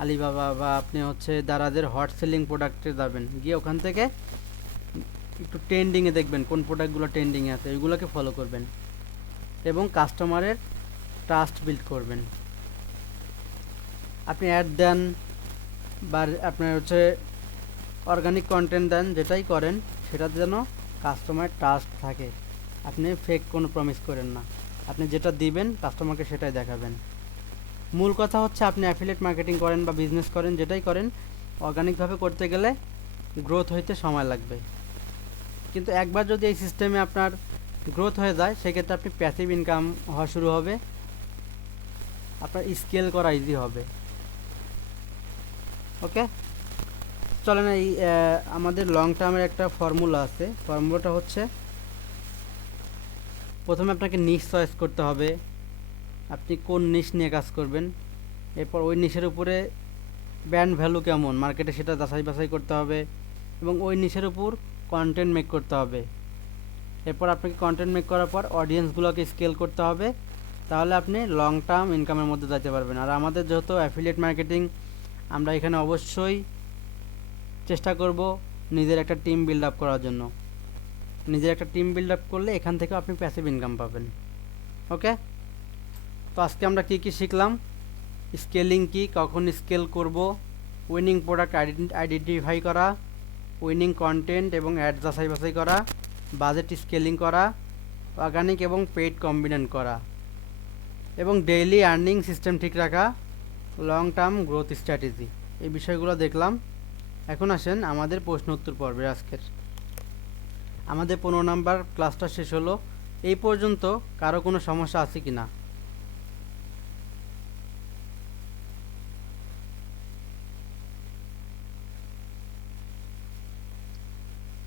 আলিবাবা বা আপনি হচ্ছে দারাজের হট সেলিং প্রোডাক্টে যাবেন, গিয়ে ওখান থেকে একটু ট্রেন্ডিংয়ে দেখবেন কোন প্রোডাক্টগুলো ট্রেন্ডিংয়ে আছে, ওইগুলোকে ফলো করবেন এবং কাস্টমারের ট্রাস্ট বিল্ড করবেন। আপনি অ্যাড দেন বা আপনার হচ্ছে অর্গানিক কন্টেন্ট দেন, যেটাই করেন সেটাতে যেন কাস্টমার ট্রাস্ট থাকে। আপনি ফেক কোনো প্রমিস করেন না, আপনি যেটা দিবেন কাস্টমারকে সেটাই দেখাবেন। মূল কথা হচ্ছে আপনি অ্যাফিলিয়েট মার্কেটিং করেন বা বিজনেস করেন, যেটাই করেন অর্গানিকভাবে করতে গেলে গ্রোথ হইতে সময় লাগবে। কিন্তু একবার যদি এই সিস্টেমে আপনার গ্রোথ হয়ে যায় সেক্ষেত্রে আপনি প্যাসিভ ইনকাম হওয়া শুরু হবে, আপনার স্কেল করা ইজি হবে। ওকে, চলেন এই আমাদের লং টার্মের একটা ফর্মুলা আছে। ফর্মুলাটা হচ্ছে প্রথমে আপনাকে নিশ চয়েস করতে হবে, আপনি কোন নিশ নিয়ে কাজ করবেন। এরপর ওই নিশের উপরে ব্র্যান্ড ভ্যালু কেমন মার্কেটে সেটা যাচাই বাছাই করতে হবে এবং ওই নিশের উপর কন্টেন্ট মেক করতে হবে। এরপর আপনাকে কন্টেন্ট মেক করার পর অডিয়েন্সগুলোকে স্কেল করতে হবে, তাহলে আপনি লং টার্ম ইনকামের মধ্যে যেতে পারবেন। আর আমাদের যেহেতু অ্যাফিলিয়েট মার্কেটিং, আমরা এখানে অবশ্যই চেষ্টা করব নিজের একটা টিম বিল্ড আপ করার জন্য। নিজের একটা টিম বিল্ড আপ করলে এখান থেকে আপনি প্যাসিভ ইনকাম পাবেন। ওকে, তো আজকে আমরা কি কি শিখলাম, স্কেলিং কি, কখন স্কেল করব, উইনিং প্রোডাক্ট আইডেন্টিফাই করা, উইনিং কন্টেন্ট এবং অ্যাড যাচাই বাছাই করা, বাজেট স্কেলিং করা, অর্গানিক এবং পেইড কম্বিনেন্ট করা এবং ডেইলি আর্নিং সিস্টেম ঠিক রাখা, লং টার্ম গ্রোথ স্ট্র্যাটেজি, এই বিষয়গুলো দেখলাম। এখন আসেন আমাদের প্রশ্ন উত্তর পর্বে। আজকের আমাদের 15 নাম্বার ক্লাসটা শেষ হলো। এই পর্যন্ত কারো কোনো সমস্যা আছে কি না?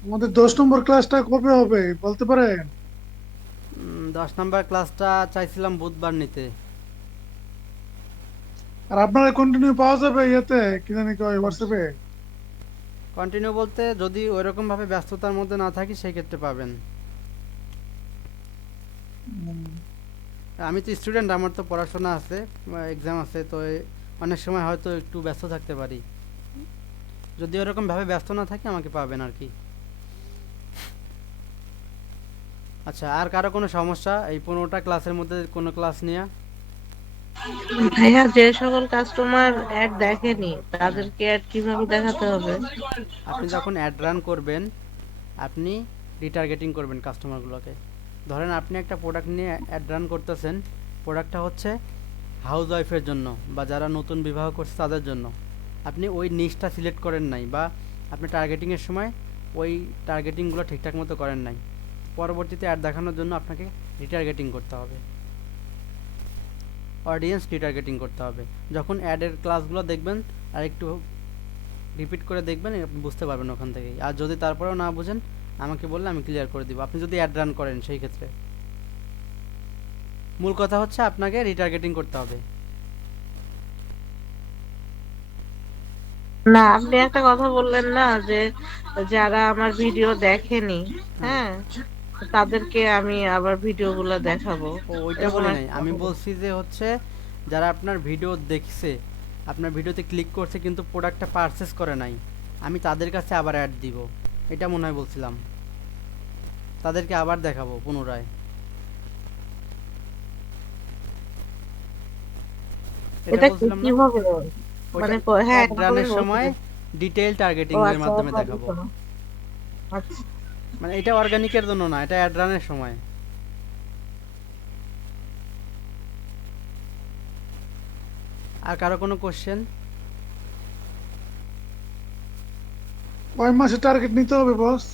আমাদের 10 নম্বর ক্লাসটা কবে হবে বলতে পারেন? 10 নাম্বার ক্লাসটা চাইছিলাম বুধবার নিতে। আর আপনারা কন্টিনিউ পাওয়া যাবে ইয়েতে কি জানি কয় হোয়াটসঅ্যাপে? কন্টিনিউ বলতে যদি ওইরকমভাবে ব্যস্ততার মধ্যে না থাকি সেই ক্ষেত্রে পাবেন। আমি তো স্টুডেন্ট, আমার তো পড়াশোনা আছে, এক্সাম আছে, তো অনেক সময় হয়তো একটু ব্যস্ত থাকতে পারি। যদি ওরকমভাবে ব্যস্ত না থাকি আমাকে পাবেন আর কি। আচ্ছা, আর কারো কোনো সমস্যা এই 15টা ক্লাসের মধ্যে কোনো ক্লাস নিয়ে? ভাইয়া, যে সকল কাস্টমার অ্যাড দেখেনি তাদেরকে অ্যাড কিভাবে দেখাতে হবে? আপনি যখন অ্যাড রান করবেন আপনি রিটার্গেটিং করবেন কাস্টমারগুলোকে। ধরেন আপনি একটা প্রোডাক্ট নিয়ে অ্যাড রান করতেছেন, প্রোডাক্টটা হচ্ছে হাউস ওয়াইফের জন্য বা যারা নতুন বিবাহ করছে তাদের জন্য। আপনি ওই নিশটা সিলেক্ট করেন নাই বা আপনি টার্গেটিংয়ের সময় ওই টার্গেটিংগুলো ঠিকঠাক মতো করেন নাই, পরবর্তীতে অ্যাড দেখানোর জন্য আপনাকে রিটার্গেটিং করতে হবে, অডিয়েন্স রিটার্গেটিং করতে হবে। যখন অ্যাডের ক্লাসগুলো দেখবেন আর একটু রিপিট করে দেখবেন, আপনি বুঝতে পারবেন ওখান থেকেই। আর যদি তারপরেও না বুঝেন আমাকে বললে আমি ক্লিয়ার করে দিব, আপনি যদি অ্যাড রান করেন সেই ক্ষেত্রে। মূল কথা হচ্ছে আপনাকে রিটার্গেটিং করতে হবে। না, আপনি একটা কথা বললেন না যে যারা আমার ভিডিও দেখেনি, হ্যাঁ, হ্যাঁ, তাদেরকে আমি আবার ভিডিও গুলা দেখাবো, ও ওইটা এরকম বলি নাই, একটা আমি কথা বললেন। বলছি যে হচ্ছে যারা আপনার ভিডিও দেখছে, আপনার ভিডিওতে ক্লিক করছে কিন্তু প্রোডাক্টটা পারচেস করে নাই, আমি তাদের কাছে আবার অ্যাড দিব, এটা মনে হয় বলছিলাম। তাদেরকে আবার দেখাবো পুনরায়, এটা এটা বলছিলাম না? কিভাবে? ওইটা মানে হ্যাঁ, অ্যাড এখনই রানের সময় বলছিলেন। ডিটেইল টার্গেটিং ও এর আচ্ছা, মাধ্যমে আপনার দেখাবো। জন্য। আচ্ছা, মানে এটা অর্গানিকের জন্য না, এটা অ্যাড রানের সময়। আর কারো কোনো কোশ্চেন? কয় মাসে টার্গেট নিতে হবে বস?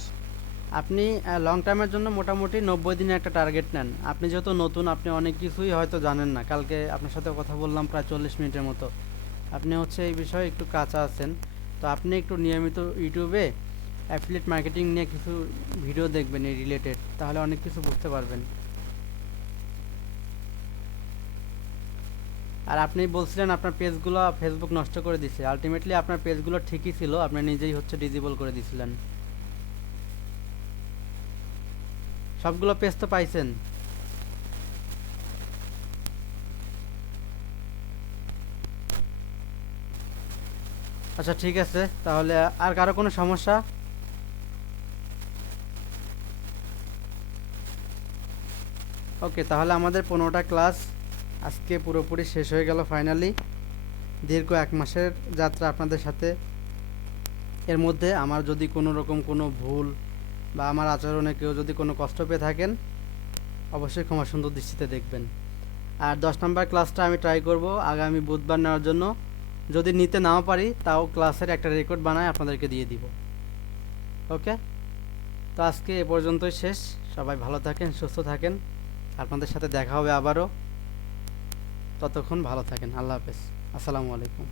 আপনি লং টার্মের জন্য মোটামুটি 90 দিনের একটা টার্গেট নেন। আপনি যেহেতু নতুন, আপনি অনেক কিছুই হয়তো জানেন না। কালকে আপনার সাথে কথা বললাম প্রায় 40 মিনিটের মতো। আপনি হচ্ছে এই বিষয়ে একটু কাঁচা আছেন। তো আপনি একটু নিয়মিত ইউটিউবে অ্যাফিলিয়েট মার্কেটিং নিয়ে কিছু ভিডিও দেখবেন এই রিলেটেড, তাহলে অনেক কিছু বুঝতে পারবেন। আর আপনি বলছিলেন আপনার পেজগুলো ফেসবুক নষ্ট করে দিছে। আলটিমেটলি আপনার পেজগুলো ঠিকই ছিল, আপনি নিজেই হচ্ছে ডিসেবল করে দিছিলেন। সবগুলো পেজ তো পাইছেন? আচ্ছা ঠিক আছে, তাহলে আর কারো কোনো সমস্যা? ওকে, তাহলে আমাদের 15টা ক্লাস আজকে পুরোপুরি শেষ হয়ে গেল ফাইনালি। দীর্ঘ 1 মাসের যাত্রা আপনাদের সাথে। এর মধ্যে আমার যদি কোনো রকম কোনো ভুল বা আমার আচরণে কেউ যদি কোনো কষ্ট পেয়ে থাকেন, অবশ্যই ক্ষমা সুন্দর দৃষ্টিতে দেখবেন। আর 10 নম্বর ক্লাসটা আমি ট্রাই করব আগামী বুধবার নেওয়ার জন্য। যদি নিতে নাও পারি, তাও ক্লাসের একটা রেকর্ড বানায় আপনাদেরকে দিয়ে দিব। ওকে, তো আজকে এ পর্যন্তই শেষ। সবাই ভালো থাকেন, সুস্থ থাকেন। আপনাদের সাথে দেখা হবে আবারও। ততক্ষণ ভালো থাকেন। আল্লাহ হাফেজ। আসসালামু আলাইকুম।